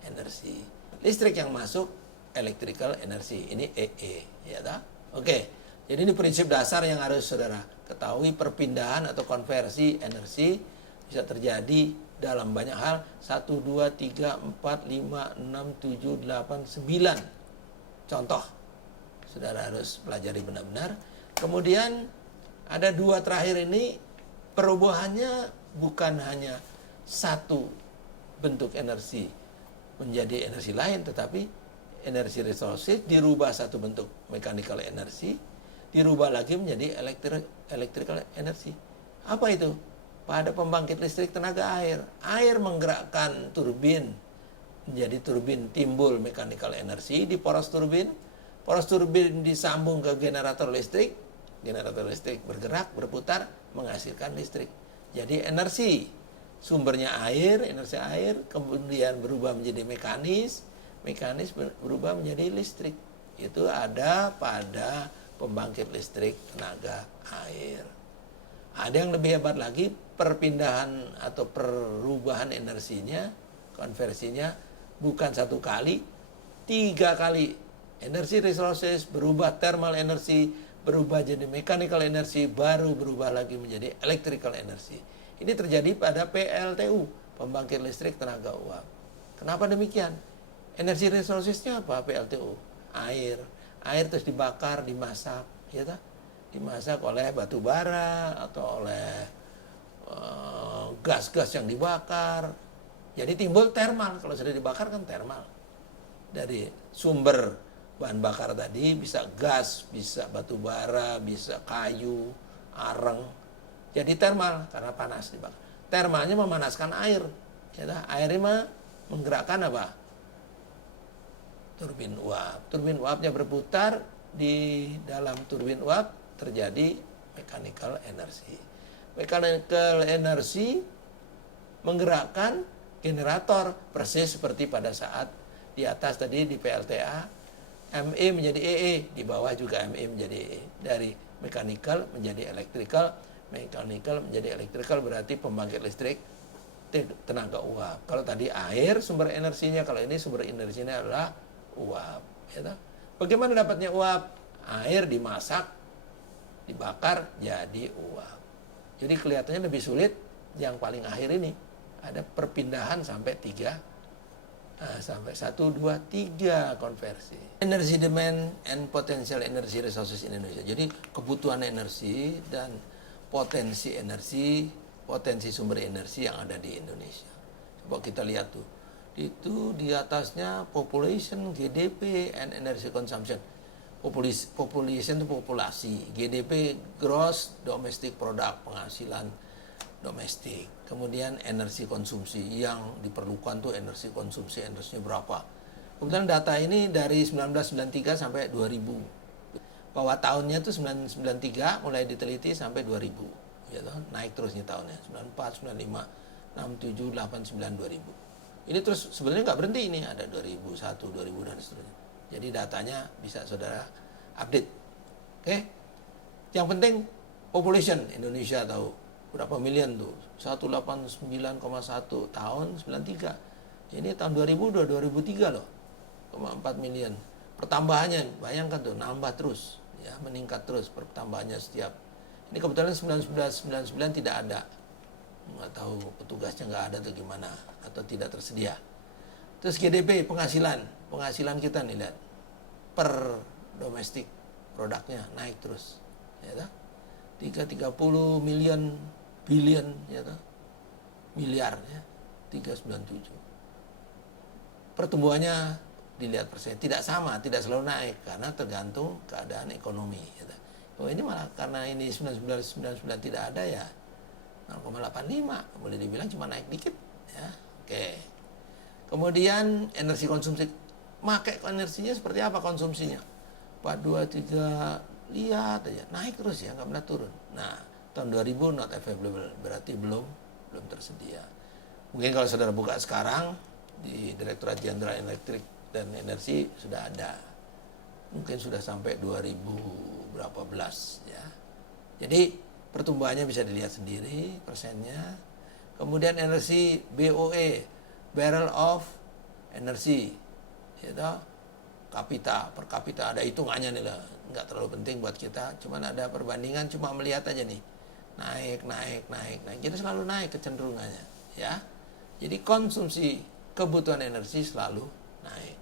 energy. Listrik yang masuk electrical energy. Ini EE, ya tak? Oke. Jadi ini prinsip dasar yang harus saudara ketahui. Perpindahan atau konversi energi bisa terjadi dalam banyak hal. 1, 2, 3, 4, 5, 6, 7, 8, 9 contoh. Saudara harus pelajari benar-benar. Kemudian ada 2 terakhir ini, perubahannya bukan hanya satu bentuk energi menjadi energi lain, tetapi energi resources dirubah satu bentuk mechanical energy, dirubah lagi menjadi electrical energy. Apa itu? Pada pembangkit listrik tenaga air. Air menggerakkan turbin, menjadi turbin timbul mechanical energy di poros turbin. Poros turbin disambung ke generator listrik. Generator listrik bergerak, berputar, menghasilkan listrik. Jadi energi sumbernya air, energi air, kemudian berubah menjadi mekanis berubah menjadi listrik. Itu ada pada pembangkit listrik tenaga air. Ada yang lebih hebat lagi, perpindahan atau perubahan energinya, konversinya bukan 1 kali, 3 kali. Energi resources berubah, thermal energy berubah jadi mechanical energy, baru berubah lagi menjadi electrical energy. Ini terjadi pada PLTU, pembangkit listrik tenaga uap. Kenapa demikian? Energi resourcesnya apa PLTU? Air terus dibakar, dimasak, ya tak? Dimasak oleh batu bara atau oleh gas-gas yang dibakar. Jadi timbul termal. Kalau sudah dibakar kan termal. Dari sumber bahan bakar tadi bisa gas, bisa batu bara, bisa kayu, areng. Jadi termal karena panas dibakar. Termalnya memanaskan air. Ya tak? Airnya menggerakkan apa? Turbin uap. Turbin uapnya berputar, di dalam turbin uap terjadi mechanical energy. Mechanical energy menggerakkan generator, persis seperti pada saat di atas tadi di PLTA, ME menjadi EE, di bawah juga ME menjadi EE. Dari mechanical menjadi electrical, mechanical menjadi electrical, berarti pembangkit listrik tenaga uap. Kalau tadi air sumber energinya, kalau ini sumber energinya adalah uap. Ya, bagaimana dapatnya uap? Air dimasak, dibakar jadi uap. Jadi kelihatannya lebih sulit yang paling akhir ini. Ada perpindahan sampai 1, 2, 3 konversi. Energy demand and potential energy resources Indonesia. Jadi kebutuhan energi dan potensi sumber energi yang ada di Indonesia. Coba kita lihat tuh. Itu di atasnya population, GDP, and energy consumption. Population itu populasi, GDP gross domestic product, penghasilan domestik. Kemudian energi konsumsi yang diperlukan tuh energi konsumsi, energinya berapa. Kemudian data ini dari 1993 sampai 2000. Bahwa tahunnya itu 1993 mulai diteliti sampai 2000. Ya, naik terus nih tahunnya, 94, 95, 67, 89, 2000. Ini terus sebenarnya nggak berhenti, ini ada 2001, 2000 dan seterusnya. Jadi datanya bisa saudara update. Oke. Yang penting population Indonesia tahu berapa miliar tuh? 189,1 tahun 93. Ini tahun 2000 udah 2003 loh. 4 miliar. Pertambahannya bayangkan tuh nambah terus ya, meningkat terus pertambahannya setiap. Ini kebetulan 1999 tidak ada. Nggak tahu petugasnya nggak ada atau gimana, atau tidak tersedia. Terus GDP, penghasilan kita nih lihat per domestik produknya naik terus, ya tak? 330 billion ya tak? Miliar ya, 397. Pertumbuhannya dilihat persen tidak sama, tidak selalu naik karena tergantung keadaan ekonomi. Ya tak? Oh ini malah karena ini 1999 tidak ada ya. 0,85 boleh dibilang cuma naik dikit ya. Oke. Kemudian energi konsumsi, pakai energinya seperti apa konsumsinya? 423 lihat aja naik terus ya, nggak pernah turun. Nah tahun 2000 not available, berarti belum tersedia. Mungkin kalau saudara buka sekarang di Direktorat Jenderal Elektrik dan Energi sudah ada, mungkin sudah sampai 2000 berapa belas ya. Jadi pertumbuhannya bisa dilihat sendiri persennya. Kemudian energi BOE, barrel of energy, itu kapita per kapita ada hitungannya nih lah, nggak terlalu penting buat kita. Cuman ada perbandingan, cuma melihat aja nih, naik. Jadi selalu naik kecenderungannya, ya. Jadi konsumsi kebutuhan energi selalu naik.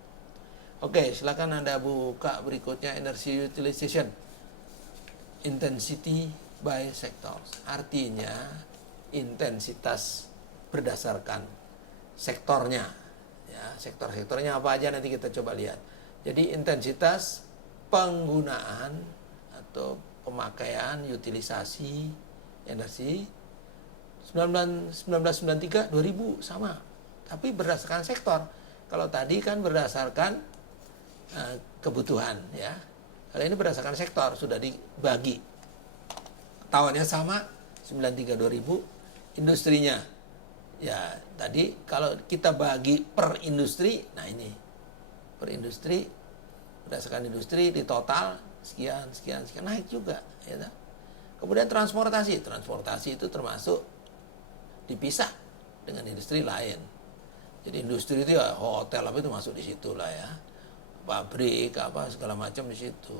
Oke, silakan Anda buka berikutnya energy utilization intensity by sectors. Artinya intensitas berdasarkan sektornya. Ya, sektor-sektornya apa aja nanti kita coba lihat. Jadi intensitas penggunaan atau pemakaian utilisasi energi 1993 2000 sama. Tapi berdasarkan sektor. Kalau tadi kan berdasarkan kebutuhan ya. Kalau ini berdasarkan sektor sudah dibagi. Tahunnya sama 93 2000, industrinya Ya, tadi kalau kita bagi per industri, nah ini per industri berdasarkan industri di total sekian naik juga, ya. Kemudian transportasi itu termasuk dipisah dengan industri lain. Jadi industri itu ya hotel apa itu masuk di situ lah ya, pabrik apa segala macam di situ.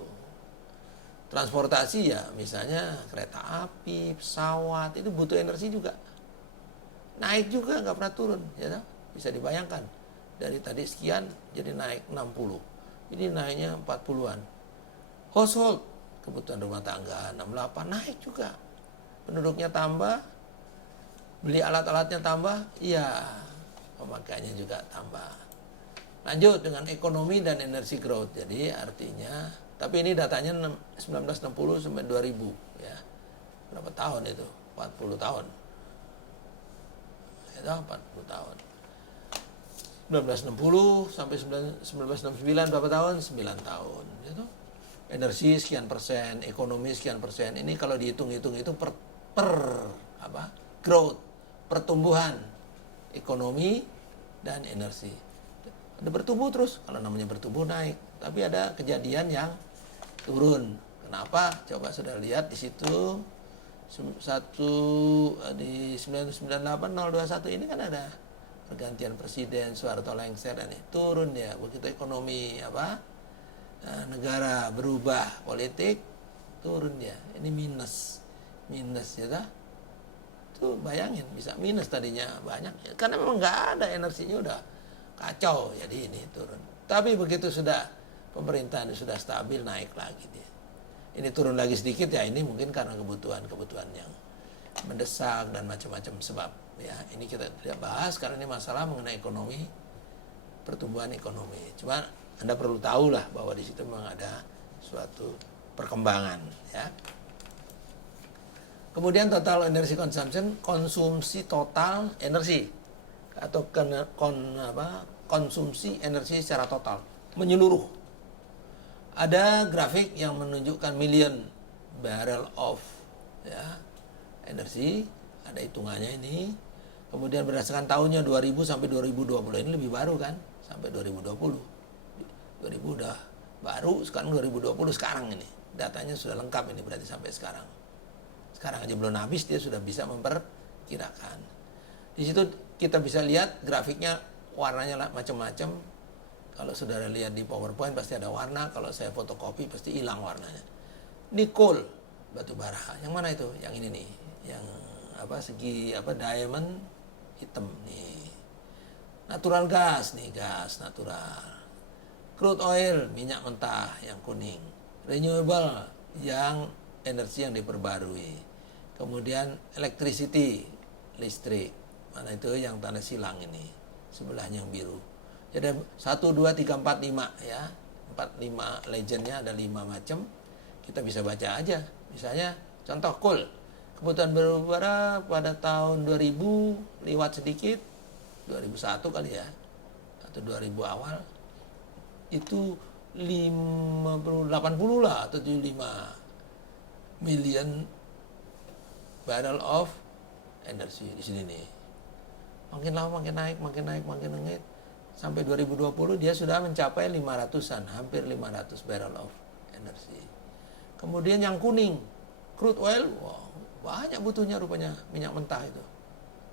Transportasi ya misalnya kereta api, pesawat itu butuh energi juga. Naik juga nggak pernah turun, ya toh? Bisa dibayangkan dari tadi sekian jadi naik 60, ini naiknya 40-an. Household kebutuhan rumah tangga 68 naik juga, penduduknya tambah, beli alat-alatnya tambah, iya pemakaiannya juga tambah. Lanjut dengan ekonomi dan energi growth, jadi artinya, tapi ini datanya 1960 sampai 2000 ya, berapa tahun itu? 40 tahun. Itu 40 tahun. 1960 sampai 1969 berapa tahun? 9 tahun. Gitu. Energi sekian persen, ekonomi sekian persen. Ini kalau dihitung-hitung itu per apa? Growth, pertumbuhan ekonomi dan energi. Ada bertumbuh terus, kalau namanya bertumbuh naik. Tapi ada kejadian yang turun. Kenapa? Coba sudah lihat di situ. Satu di 1998-021 ini kan ada pergantian presiden Soeharto lengser ini turun ya, begitu ekonomi negara berubah politik turun ya, ini minus ya dah. Tuh bayangin bisa minus tadinya banyak ya, karena memang nggak ada energinya udah kacau, jadi ini turun. Tapi begitu sudah pemerintahan sudah stabil naik lagi dia. Ini turun lagi sedikit ya, ini mungkin karena kebutuhan yang mendesak dan macam-macam sebab ya. Ini kita tidak bahas karena ini masalah mengenai ekonomi, pertumbuhan ekonomi. Cuma Anda perlu tahu lah bahwa di situ memang ada suatu perkembangan ya. Kemudian total energy consumption, konsumsi total energi atau konsumsi energi secara total menyeluruh. Ada grafik yang menunjukkan million barrel of ya, energi, ada hitungannya ini. Kemudian berdasarkan tahunnya 2000 sampai 2020, ini lebih baru kan, sampai 2020. 2000 udah baru, sekarang 2020 sekarang ini. Datanya sudah lengkap ini berarti sampai sekarang. Sekarang aja belum habis dia sudah bisa memperkirakan. Di situ kita bisa lihat grafiknya warnanya macam-macam. Kalau saudara lihat di PowerPoint pasti ada warna, kalau saya fotokopi pasti hilang warnanya. Ini coal, batu bara. Yang mana itu? Yang ini nih, yang diamond hitam nih. Natural gas nih, gas natural. Crude oil, minyak mentah yang kuning. Renewable, yang energi yang diperbarui. Kemudian electricity, listrik. Mana itu yang tanda silang ini, sebelahnya yang biru. Jadi 1, 2, 3, 4, 5 ya. 4, 5 legendnya ada 5 macam. Kita bisa baca aja. Misalnya contoh coal. Kebutuhan batubara pada tahun 2000 lewat sedikit. 2001 kali ya. Atau 2000 awal. Itu 80 lah atau 75 million barrel of energy di sini nih. Makin lama makin naik. Sampai 2020 dia sudah mencapai 500-an, hampir 500 barrel of energy. Kemudian yang kuning, crude oil, wow, banyak butuhnya rupanya minyak mentah itu.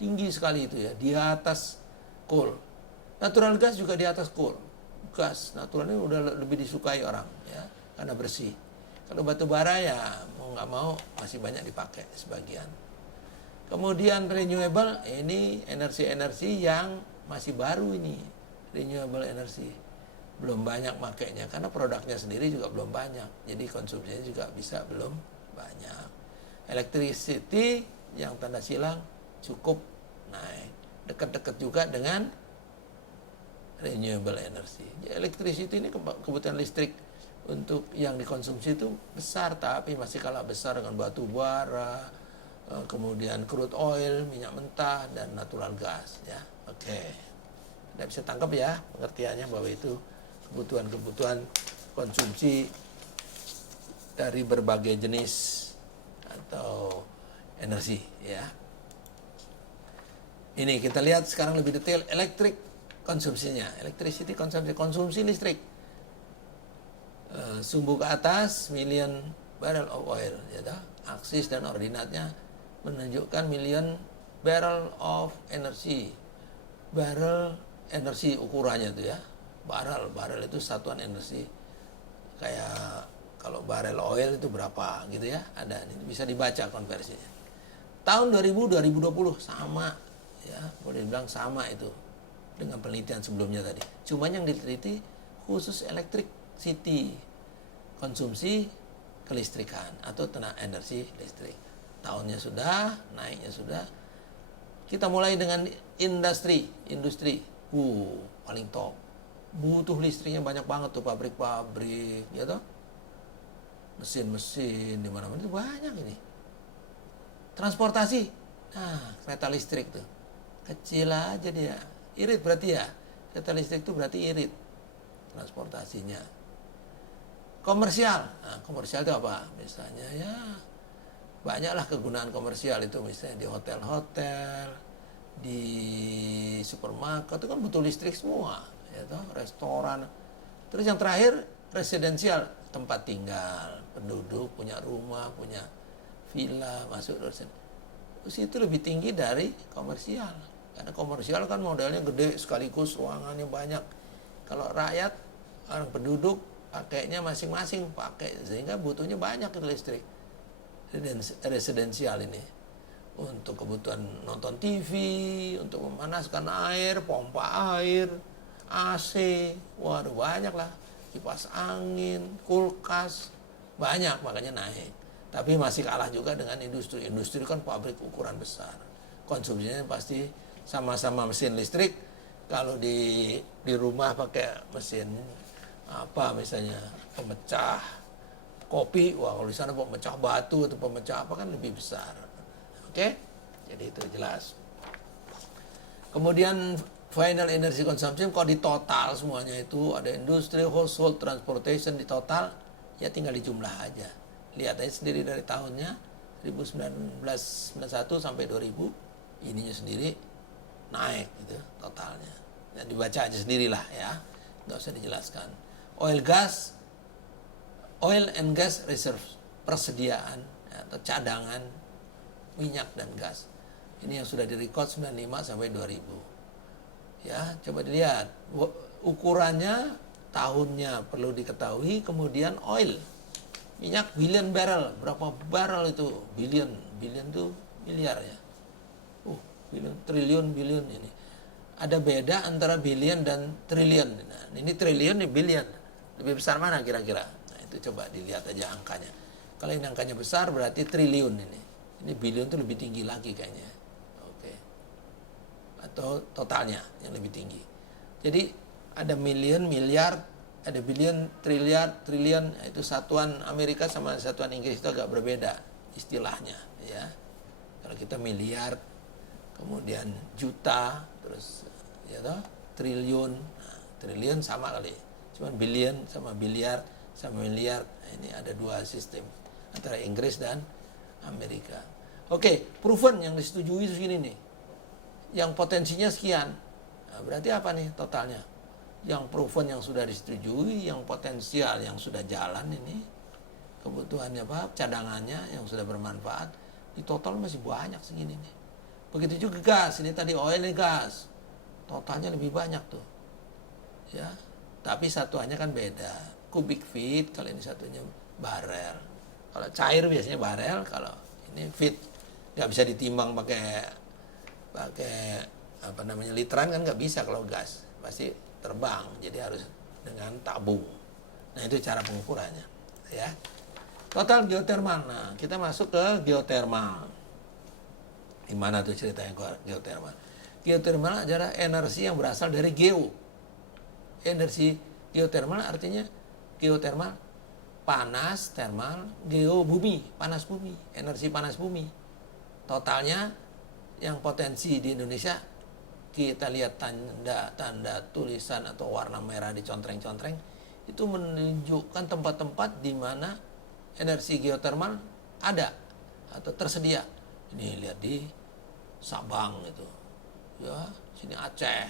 Tinggi sekali itu ya, di atas coal. Natural gas juga di atas coal. Gas natural ini udah lebih disukai orang ya, karena bersih. Kalau batu bara ya mau nggak mau masih banyak dipakai sebagian. Kemudian renewable, ini energi-energi yang masih baru ini. Renewable energy belum banyak makainya karena produknya sendiri juga belum banyak, jadi konsumsinya juga bisa belum banyak. Electricity yang tanda silang cukup naik, dekat-dekat juga dengan renewable energy. Electricity ini kebutuhan listrik untuk yang dikonsumsi itu besar, tapi masih kalah besar dengan batu bara, kemudian crude oil, minyak mentah, dan natural gas ya. Oke. Anda bisa tangkap ya pengertiannya bahwa itu kebutuhan-kebutuhan konsumsi dari berbagai jenis atau energi ya. Ini kita lihat sekarang lebih detail elektrik konsumsinya, electricity konsumsi listrik. Sumbu ke atas million barrel of oil, ya toh. Aksis dan ordinatnya menunjukkan million barrel of energy. Barrel energi ukurannya itu ya. Barrel itu satuan energi. Kayak kalau barrel oil itu berapa gitu ya. Ada, ini bisa dibaca konversinya. Tahun 2020 sama ya, boleh dibilang sama itu dengan penelitian sebelumnya tadi. Cuma yang diteliti khusus electricity, konsumsi kelistrikan atau tenaga energi listrik. Tahunnya sudah, naiknya sudah. Kita mulai dengan industri. Paling top. Butuh listriknya banyak banget tuh, pabrik-pabrik, ya toh. Mesin-mesin di mana-mana itu banyak ini. Transportasi. Nah, kereta listrik tuh. Kecil aja dia. Irit berarti ya. Kereta listrik itu berarti irit transportasinya. Komersial. Nah, komersial itu apa? Misalnya ya banyaklah kegunaan komersial itu, misalnya di hotel-hotel, di supermarket itu kan butuh listrik semua, ya toh, restoran. Terus yang terakhir residensial, tempat tinggal, penduduk punya rumah, punya villa, masuk terus itu lebih tinggi dari komersial. Karena komersial kan modelnya gede sekaligus, ruangannya banyak. Kalau rakyat, orang penduduk pakainya masing-masing pakai, sehingga butuhnya banyak listrik. Residensial ini untuk kebutuhan nonton TV, untuk memanaskan air, pompa air, AC, waduh banyak lah, kipas angin, kulkas, banyak, makanya naik. Tapi masih kalah juga dengan industri. Industri kan pabrik ukuran besar, konsumsinya pasti sama-sama mesin listrik. Kalau di rumah pakai mesin apa misalnya pemecah kopi, wah kalau di sana pemecah batu atau pemecah apa kan lebih besar. Oke? Jadi itu jelas. Kemudian final energy consumption, kalau di total semuanya itu ada industri, household, transportation, di total ya tinggal dijumlah aja. Lihat aja sendiri dari tahunnya 1991 sampai 2000, ininya sendiri naik gitu totalnya. Ya, dibaca aja sendirilah ya, nggak usah dijelaskan. Oil and gas reserve, persediaan ya, atau cadangan minyak dan gas. Ini yang sudah direkod 95 sampai 2000. Ya, coba dilihat ukurannya, tahunnya perlu diketahui, kemudian oil. Minyak billion barrel, berapa barrel itu? Billion itu miliar ya. Triliun billion ini. Ada beda antara billion dan triliun. Nah, ini triliun, ini billion. Lebih besar mana kira-kira? Nah, itu coba dilihat aja angkanya. Kalau ini angkanya besar berarti triliun ini. Ini billion itu lebih tinggi lagi kayaknya. Oke. Atau totalnya yang lebih tinggi. Jadi ada million, miliar, ada billion, triliun, itu satuan Amerika sama satuan Inggris itu agak berbeda istilahnya ya. Kalau kita miliar, kemudian juta, terus ya toh, triliun. Nah, triliun sama kali. Cuman billion sama biliar sama miliar. Nah, ini ada dua sistem antara Inggris dan Amerika. Oke, proven yang disetujui segini nih. Yang potensinya sekian. Nah, berarti apa nih totalnya? Yang proven yang sudah disetujui, yang potensial yang sudah jalan ini, kebutuhannya apa? Cadangannya yang sudah bermanfaat, di total masih banyak segini nih. Begitu juga gas, ini tadi oil nih gas. Totalnya lebih banyak tuh. Ya. Tapi satuannya kan beda. Cubic feet, kalau ini satunya barel. Kalau cair biasanya barel, kalau ini feet. Nggak bisa ditimbang pakai apa namanya literan kan nggak bisa kalau gas. Pasti terbang, jadi harus dengan tabung. Nah, itu cara pengukurannya. Ya. Total geothermal. Nah, kita masuk ke geothermal. Di mana tuh ceritanya geothermal? Geothermal adalah energi yang berasal dari geo. Energi geothermal artinya geothermal panas, termal, geo bumi, panas bumi, energi panas bumi. Totalnya yang potensi di Indonesia, kita lihat tanda tulisan atau warna merah di contreng-contreng, itu menunjukkan tempat-tempat di mana energi geothermal ada atau tersedia. Ini lihat di Sabang itu, ya, sini Aceh,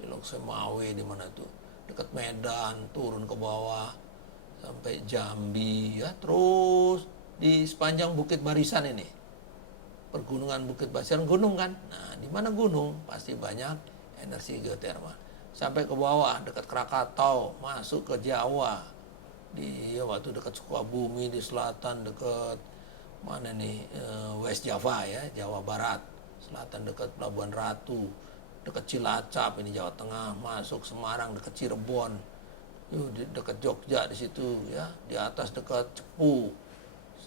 di Lok Semawe di mana tuh, dekat Medan, turun ke bawah sampai Jambi, ya, terus di sepanjang Bukit Barisan ini, pergunungan Bukit Barisan, gunung kan. Nah, di mana gunung pasti banyak energi geotermal. Sampai ke bawah dekat Krakatau, masuk ke Jawa, di waktu dekat Sukabumi, di selatan dekat mana nih, West Java ya, Jawa Barat, selatan dekat Pelabuhan Ratu, dekat Cilacap ini Jawa Tengah, masuk Semarang dekat Cirebon, dekat Jogja di situ ya, di atas dekat Cepu,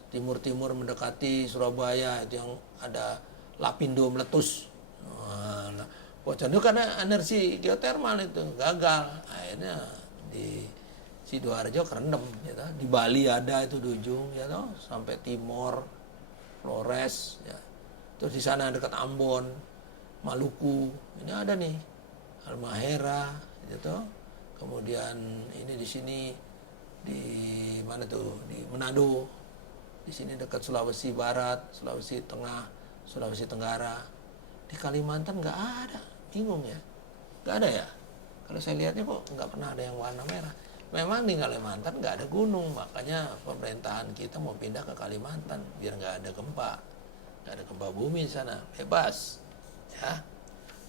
timur-timur mendekati Surabaya itu yang ada Lapindo meletus. Nah, bocor itu karena energi geotermal itu gagal, akhirnya di Sidoarjo kerendam, ya toh. Di Bali ada itu di ujung, ya toh, sampai Timor, Flores, ya. Terus di sana dekat Ambon, Maluku, ini ada nih, Halmahera, ya toh. Kemudian ini di sini di mana tuh, di Manado, di sini dekat Sulawesi Barat, Sulawesi Tengah, Sulawesi Tenggara. Di Kalimantan nggak ada, bingung ya, nggak ada ya. Kalau saya lihatnya kok nggak pernah ada yang warna merah. Memang di Kalimantan nggak ada gunung, makanya pemerintahan kita mau pindah ke Kalimantan biar nggak ada gempa bumi di sana, bebas, ya.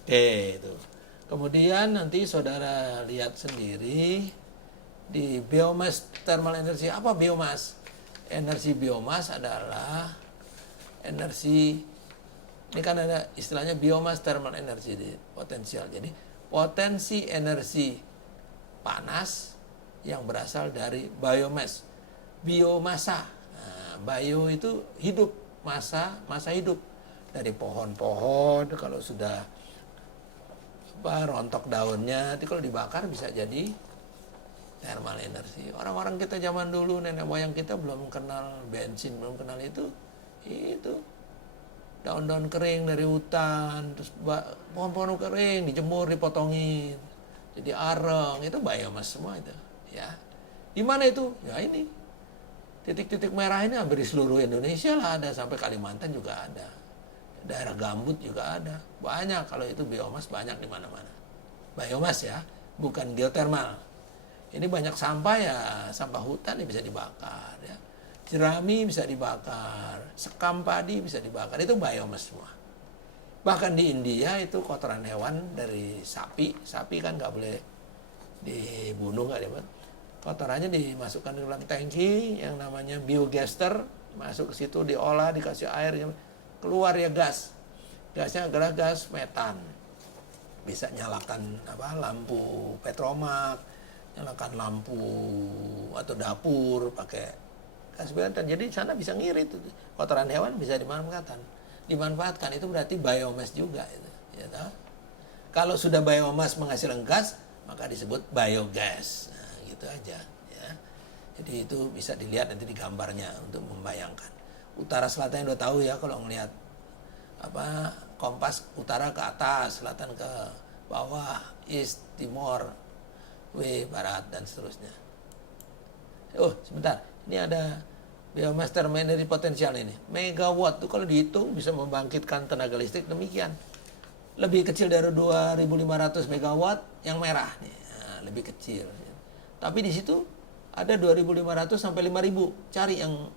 Oke, itu. Kemudian nanti saudara lihat sendiri di biomass thermal energy. Apa biomass? Energi biomass adalah energi, ini kan ada istilahnya biomass thermal energy di potensial. Jadi potensi energi panas yang berasal dari biomass, biomasa. Nah, bio itu hidup, masa hidup dari pohon-pohon. Kalau sudah rontok daunnya, itu kalau dibakar bisa jadi thermal energy. Orang-orang kita zaman dulu, nenek moyang kita belum kenal bensin, belum kenal itu daun-daun kering dari hutan, terus pohon-pohon kering dijemur, dipotongin jadi areng, itu biomass semua itu, ya. Di mana itu? Ya ini. Titik-titik merah ini hampir di seluruh Indonesia lah ada, sampai Kalimantan juga ada. Daerah gambut juga ada. Banyak, kalau itu biomass banyak di mana-mana. Biomass ya, bukan geotermal. Ini banyak sampah ya, sampah hutan ya bisa dibakar ya. Jerami bisa dibakar, sekam padi bisa dibakar, itu biomass semua. Bahkan di India itu kotoran hewan dari sapi kan nggak boleh dibunuh, nggak dapat. Kotorannya dimasukkan ke dalam tangki yang namanya biogester, masuk ke situ diolah, dikasih air, keluar ya gas. Gasnya adalah gas metan. Bisa nyalakan lampu petromak, nyalakan lampu atau dapur pakai gas metan. Jadi sana bisa ngirit, kotoran hewan bisa dimanfaatkan, itu berarti biomass juga itu, ya toh? Kalau sudah biomass menghasilkan gas, maka disebut biogas. Nah, gitu aja ya. Jadi itu bisa dilihat nanti di gambarnya untuk membayangkan. Utara selatan udah tahu ya, kalau ngelihat kompas utara ke atas, selatan ke bawah, east, timur, barat, dan seterusnya. Oh, sebentar. Ini ada biomass thermal energy potensial ini. Megawatt itu kalau dihitung bisa membangkitkan tenaga listrik demikian. Lebih kecil dari 2.500 megawatt yang merah nih. Nah, lebih kecil. Tapi di situ ada 2.500 sampai 5.000. Cari yang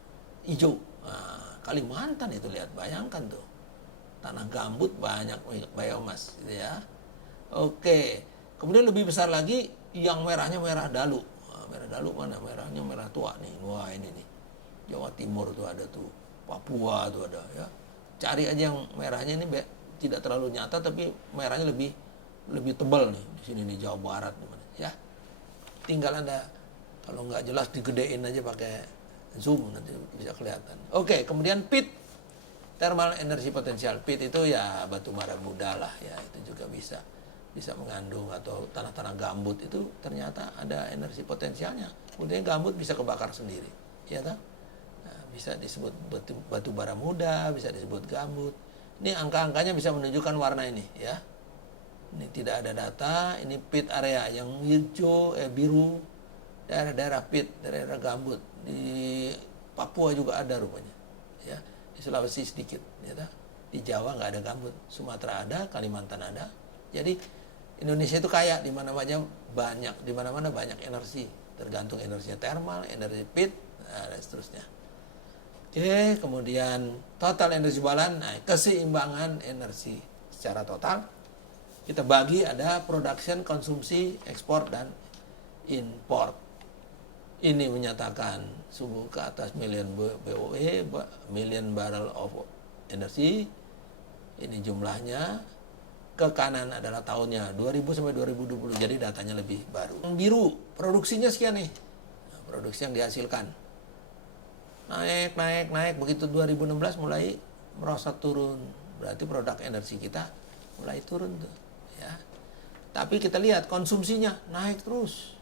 hijau. Nah, Kalimantan itu, lihat, bayangkan tuh. Tanah gambut banyak biomass gitu ya. Oke. Kemudian lebih besar lagi yang merahnya merah dalu. Nah, merah dalu mana? Merahnya merah tua nih. Wah, ini nih. Jawa Timur tuh ada tuh, Papua tuh ada ya. Cari aja yang merahnya ini tidak terlalu nyata, tapi merahnya lebih tebal nih. Di sini nih Jawa Barat gimana ya. Tinggal Anda kalau nggak jelas digedein aja pakai zoom, nanti bisa kelihatan. Oke, kemudian peat, thermal energy potensial. Peat itu ya batu bara muda lah ya, itu juga bisa mengandung, atau tanah-tanah gambut itu ternyata ada energi potensialnya. Kemudian gambut bisa kebakar sendiri, ya toh? Bisa disebut batu bara muda, bisa disebut gambut. Ini angka-angkanya bisa menunjukkan warna ini ya. Ini tidak ada data, ini peat area yang hijau, biru, daerah-daerah peat, daerah gambut. Di Papua juga ada rupanya. Ya, di Sulawesi sedikit, ya. Di Jawa nggak ada gambut, Sumatera ada, Kalimantan ada. Jadi Indonesia itu kaya, di mana-mana banyak energi, tergantung energinya termal, energi peat, dan seterusnya. Oke, kemudian total energi balance, nah, keseimbangan energi secara total kita bagi ada production, konsumsi, ekspor, dan import. Ini menyatakan subuh ke atas million BOE, million barrel of energy. Ini jumlahnya. Ke kanan adalah tahunnya 2000 sampai 2020. Jadi datanya lebih baru. Yang biru produksinya sekian nih. Nah, produksi yang dihasilkan naik. Begitu 2016 mulai merosot turun. Berarti produk energi kita mulai turun tuh, ya. Tapi kita lihat konsumsinya naik terus.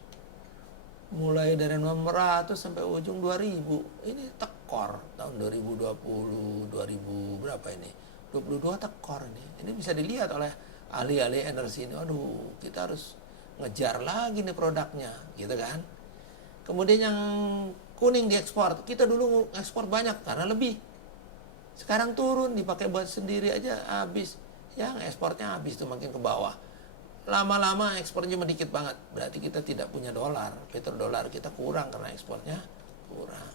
Mulai dari 600 sampai ujung 2000. Ini tekor tahun 2020, 2000 berapa ini? 22 tekor ini. Ini bisa dilihat oleh ahli-ahli energi ini. Aduh, kita harus ngejar lagi nih produknya, gitu kan. Kemudian yang kuning diekspor. Kita dulu ekspor banyak karena lebih. Sekarang turun, dipakai buat sendiri aja habis. Yang ekspornya habis tuh makin ke bawah. Lama-lama ekspornya sedikit banget. Berarti kita tidak punya dolar. Petrodolar kita kurang karena ekspornya kurang.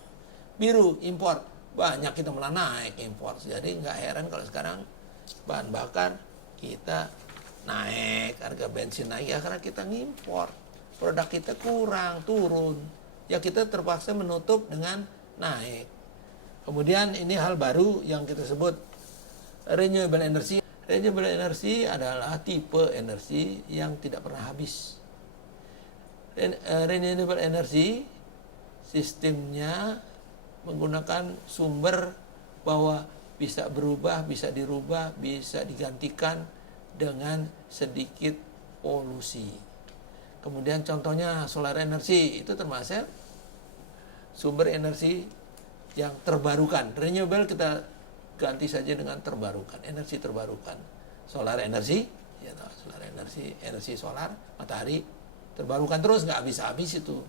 Biru, import. Banyak kita malah naik import. Jadi nggak heran kalau sekarang bahan bakar kita naik. Harga bensin naik ya karena kita ngimpor. Produk kita kurang, turun. Ya kita terpaksa menutup dengan naik. Kemudian ini hal baru yang kita sebut renewable energy. Renewable energy adalah tipe energi yang tidak pernah habis. Renewable energy sistemnya menggunakan sumber bahwa bisa berubah, bisa dirubah, bisa digantikan dengan sedikit polusi. Kemudian contohnya solar energy itu termasuk sumber energi yang terbarukan. Renewable kita ganti saja dengan terbarukan, energi terbarukan. Solar energy, ya solar energi, energi solar, matahari terbarukan terus, nggak habis-habis itu.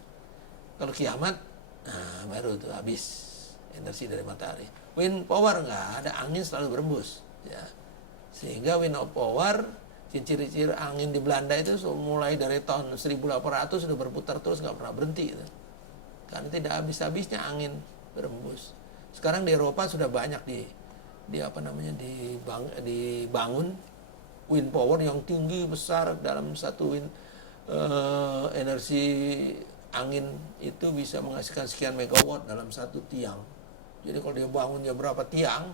Kalau kiamat, nah baru tuh habis energi dari matahari. Wind power nggak ada, angin selalu berembus, ya. Sehingga wind power, ciri-ciri angin di Belanda itu mulai dari tahun 1800 sudah berputar terus, nggak pernah berhenti itu. Karena tidak habis-habisnya angin berembus. Sekarang di Eropa sudah banyak dibangun wind power yang tinggi besar. Dalam satu energi angin itu bisa menghasilkan sekian megawatt dalam satu tiang. Jadi kalau dia bangunnya berapa tiang,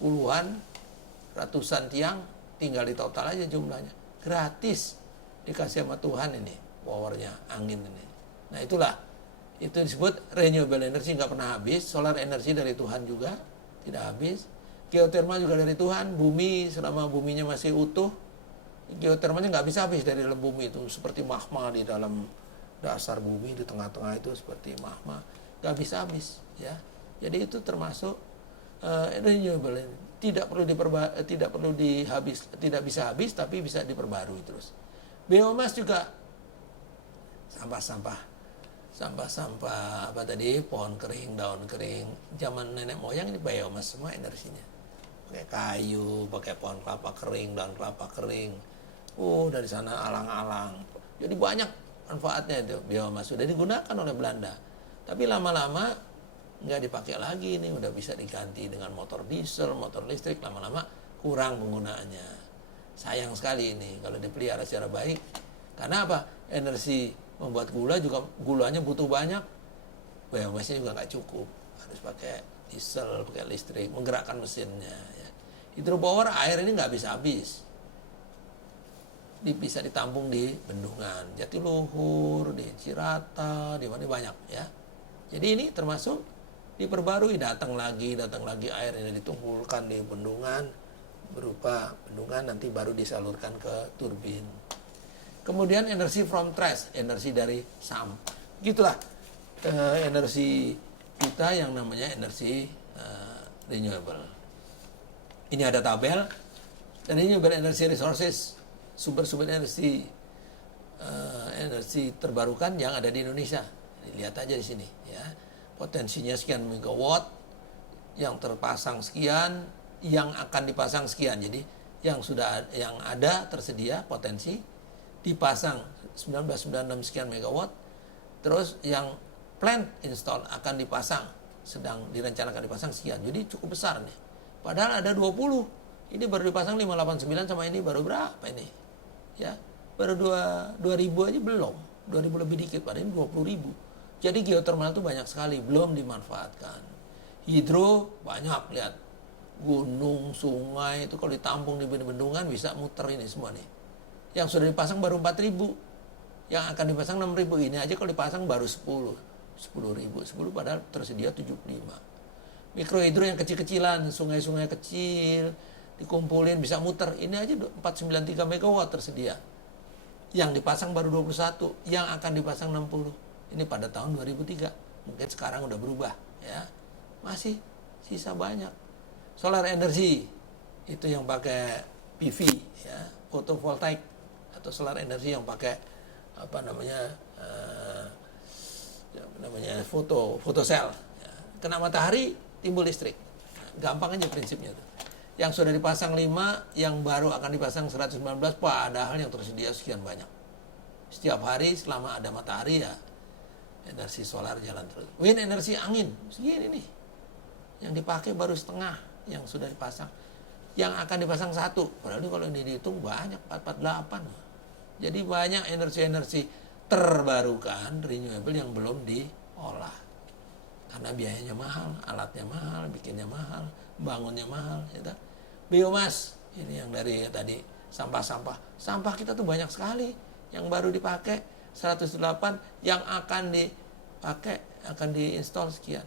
puluhan, ratusan tiang, tinggal di total aja jumlahnya. Gratis dikasih sama Tuhan ini powernya, angin ini. Nah itulah, itu disebut renewable energy, nggak pernah habis. Solar energy dari Tuhan juga tidak habis. Geotermal juga dari Tuhan. Bumi, selama buminya masih utuh, geotermalnya nggak bisa habis dari dalam bumi itu. Seperti magma di dalam dasar bumi, di tengah-tengah itu seperti magma, nggak bisa habis, ya. Jadi itu termasuk renewable, tidak bisa habis, tapi bisa diperbarui terus. Biomas juga sampah apa tadi, pohon kering, daun kering, zaman nenek moyang ini biomas semua energinya. Pakai kayu, pakai pohon kelapa kering, daun kelapa kering. Dari sana alang-alang. Jadi banyak manfaatnya itu biomas, sudah digunakan oleh Belanda. Tapi lama-lama nggak dipakai lagi, ini udah bisa diganti dengan motor diesel, motor listrik, lama-lama kurang penggunaannya. Sayang sekali ini kalau dipelihara secara baik. Karena apa? Energi membuat gula juga, gulanya butuh banyak, biomasnya juga nggak cukup, harus pakai diesel, pakai listrik, menggerakkan mesinnya, ya. Hydropower, air ini nggak bisa habis, bisa ditampung di bendungan Jatiluhur, di Cirata, di mana banyak, ya. Jadi ini termasuk diperbarui, datang lagi air ini ditumpulkan di bendungan, berupa bendungan, nanti baru disalurkan ke turbin. Kemudian energi from trash, energi dari sampah. Gitulah energi kita yang namanya energi renewable. Ini ada tabel. Dan renewable energy resources, sumber-sumber energi terbarukan yang ada di Indonesia. Lihat aja di sini, ya. Potensinya sekian megawatt, yang terpasang sekian, yang akan dipasang sekian. Jadi yang ada tersedia potensi dipasang 1996 sekian megawatt, terus yang plant install akan dipasang, sedang direncanakan dipasang sekian. Jadi cukup besar nih. Padahal ada 20. Ini baru dipasang 589 sama ini baru berapa ini? Ya, baru 2000 aja belum. 2000 lebih dikit, padahal ini 20.000. Jadi geothermal itu banyak sekali belum dimanfaatkan. Hidro banyak, lihat. Gunung, sungai itu kalau ditampung di bendungan bisa muter ini semua nih. Yang sudah dipasang baru 4.000. Yang akan dipasang 6.000. Ini aja kalau dipasang baru 10.000. 10 padahal tersedia 75. Mikrohidro yang kecil-kecilan, sungai-sungai kecil dikumpulin bisa muter. Ini aja 493 megawatt tersedia. Yang dipasang baru 21, yang akan dipasang 60. Ini pada tahun 2003. Mungkin sekarang udah berubah ya. Masih sisa banyak. Solar energy itu yang pakai PV ya, fotovoltaik atau solar energy yang pakai fotosel ya. Kena matahari timbul listrik. Gampang aja prinsipnya tuh. Yang sudah dipasang 5, yang baru akan dipasang 119, padahal yang tersedia sekian banyak. Setiap hari selama ada matahari ya energi solar jalan terus. Wind energy angin segini nih. Yang dipakai baru setengah yang sudah dipasang. Yang akan dipasang 1. Padahal ini kalau ini dihitung banyak, 448. Jadi banyak energi-energi terbarukan, renewable yang belum diolah. Karena biayanya mahal, alatnya mahal, bikinnya mahal, bangunnya mahal. Ya. Biomas, ini yang dari tadi, sampah-sampah. Sampah kita tuh banyak sekali. Yang baru dipakai 108, yang akan dipakai, akan diinstal sekian.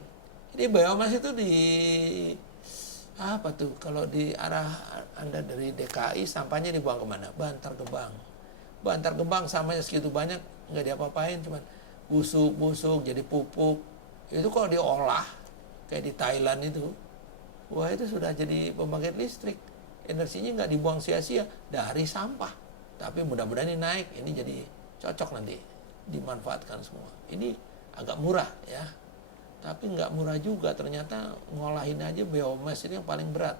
Ini biomas itu apa tuh, kalau di arah Anda dari DKI sampahnya dibuang kemana? Bantar Gebang. Bantar Gebang sampahnya segitu banyak, nggak diapa-apain, cuman busuk jadi pupuk. Itu kalau diolah kayak di Thailand itu, wah itu sudah jadi pembangkit listrik. Energinya nggak dibuang sia-sia dari sampah. Tapi mudah-mudahan ini naik, ini jadi cocok nanti dimanfaatkan semua. Ini agak murah ya. Tapi nggak murah juga, ternyata ngolahin aja biomas ini yang paling berat.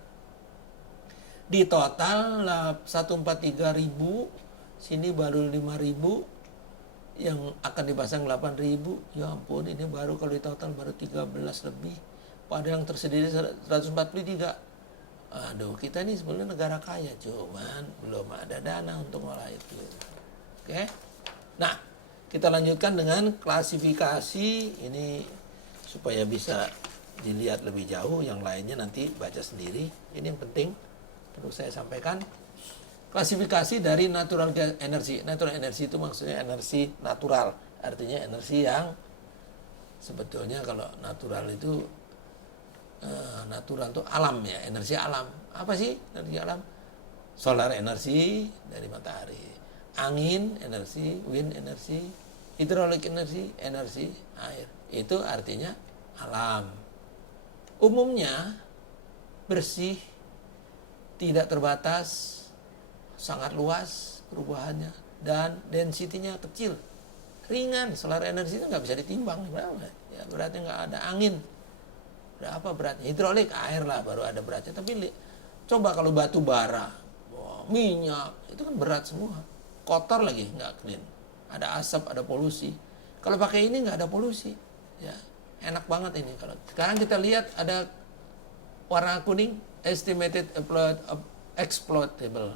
Di total 143.000, sini baru 5.000, yang akan dipasang 8.000. Ya ampun, ini baru kalau di total baru 13 lebih. Padahal yang tersedia 143. Aduh, kita ini sebenarnya negara kaya, cuman belum ada dana untuk ngolah itu. Oke. Nah, kita lanjutkan dengan klasifikasi ini supaya bisa dilihat lebih jauh, yang lainnya nanti baca sendiri. Ini yang penting perlu saya sampaikan. Klasifikasi dari natural energy. Natural energy itu maksudnya energi natural, artinya energi yang sebetulnya kalau natural itu natural itu alam ya, energi alam. Apa sih energi alam? Solar energi dari matahari, angin energi, wind energi, hydraulic energy, energi air. Itu artinya alam. Umumnya bersih, tidak terbatas, sangat luas perubahannya, dan density-nya kecil, ringan. Solar energy itu nggak bisa ditimbang berapa ya, beratnya nggak ada. Angin berapa beratnya? Hidrolik air lah baru ada beratnya. Tapi coba kalau batu bara, minyak, itu kan berat semua, kotor lagi, nggak clean, ada asap, ada polusi. Kalau pakai ini nggak ada polusi ya, enak banget ini. Kalau sekarang kita lihat ada warna kuning, estimated exploitable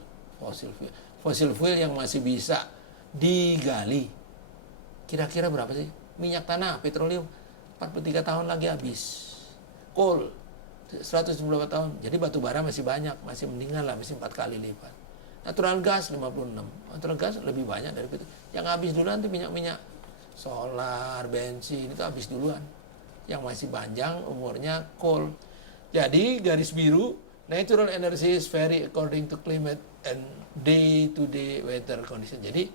fossil fuel yang masih bisa digali. Kira-kira berapa sih? Minyak tanah, petroleum 43 tahun lagi habis. Coal 190 tahun. Jadi batu bara masih banyak, masih mendingan lah, masih 4 kali lipat. Natural gas 56. Natural gas lebih banyak dari itu. Yang habis duluan itu minyak-minyak solar, bensin, itu habis duluan. Yang masih panjang umurnya coal. Jadi garis biru, natural energy is vary according to climate and day-to-day weather condition. Jadi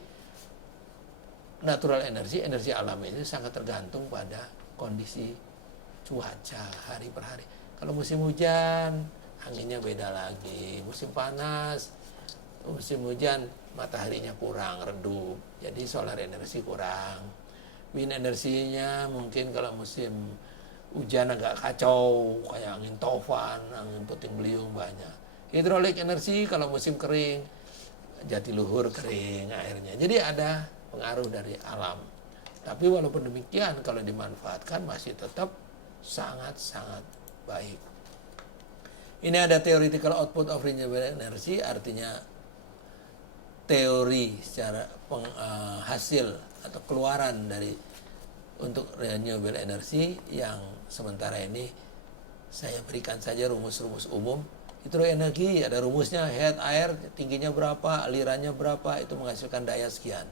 natural energy, energi alam itu sangat tergantung pada kondisi cuaca hari per hari. Kalau musim hujan, anginnya beda lagi. Musim panas, musim hujan, mataharinya kurang, redup. Jadi solar energy kurang. Wind energinya mungkin kalau musim hujan agak kacau, kayak angin tofan, angin puting beliung banyak. Hidrolik energi kalau musim kering, Jatiluhur kering airnya. Jadi ada pengaruh dari alam. Tapi walaupun demikian, kalau dimanfaatkan masih tetap sangat-sangat baik. Ini ada theoretical output of renewable energy, artinya teori secara hasil atau keluaran dari untuk renewable energy yang sementara ini saya berikan saja rumus-rumus umum. Hidroenergi ada rumusnya, head air tingginya berapa, alirannya berapa, itu menghasilkan daya sekian.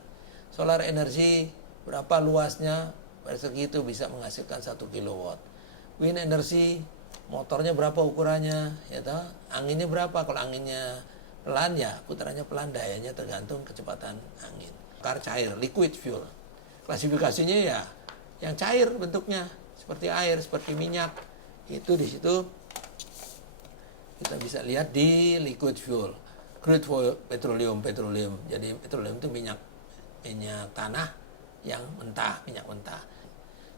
Solar energi berapa luasnya, pada segitu bisa menghasilkan 1 kilowatt. Wind energy motornya berapa ukurannya, ya toh? Anginnya berapa, kalau anginnya pelan ya putarannya pelan, dayanya tergantung kecepatan angin. Bakar cair, liquid fuel. Klasifikasinya ya yang cair bentuknya, seperti air, seperti minyak. Itu di situ kita bisa lihat di liquid fuel. Crude oil, petroleum. Jadi petroleum itu minyak tanah yang mentah, minyak mentah.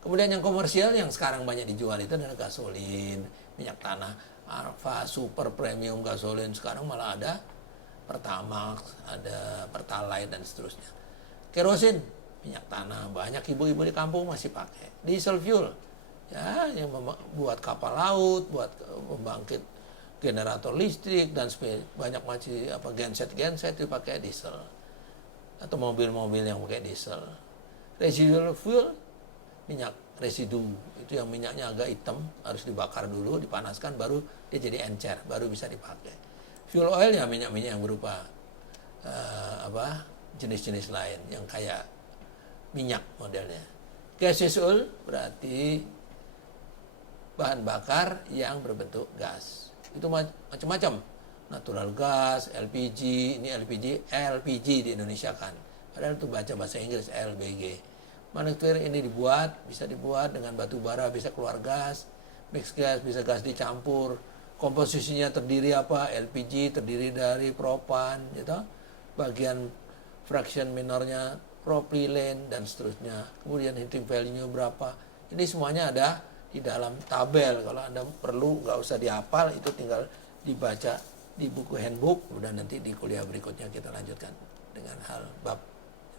Kemudian yang komersial yang sekarang banyak dijual itu adalah gasolin, minyak tanah, Alpha, super premium gasolin. Sekarang malah ada Pertamax, ada Pertalite dan seterusnya. Kerosin, minyak tanah, banyak ibu-ibu di kampung masih pakai. Diesel fuel, ya yang buat kapal laut, buat membangkit generator listrik dan banyak macam genset itu pakai diesel atau mobil-mobil yang pakai diesel. Residual fuel, minyak residu, itu yang minyaknya agak hitam, harus dibakar dulu, dipanaskan, baru dia jadi encer, baru bisa dipakai. Fuel oil ya minyak-minyak yang berupa jenis-jenis lain yang kayak minyak modelnya. Gaseous oil berarti bahan bakar yang berbentuk gas. Itu macam-macam. Natural gas, LPG, ini LPG di Indonesia kan. Padahal itu baca bahasa Inggris LBG. Manufaktur ini bisa dibuat dengan batu bara, bisa keluar gas, mix gas, bisa gas dicampur. Komposisinya terdiri apa? LPG terdiri dari propan, gitu. Bagian fraction minornya propylene dan seterusnya. Kemudian heating value-nya berapa? Ini semuanya ada di dalam tabel. Kalau Anda perlu nggak usah dihafal, itu tinggal dibaca di buku handbook. Kemudian nanti di kuliah berikutnya kita lanjutkan dengan hal bab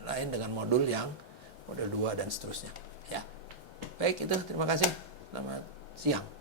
lain, dengan modul 2 dan seterusnya. Ya, baik, itu terima kasih. Selamat siang.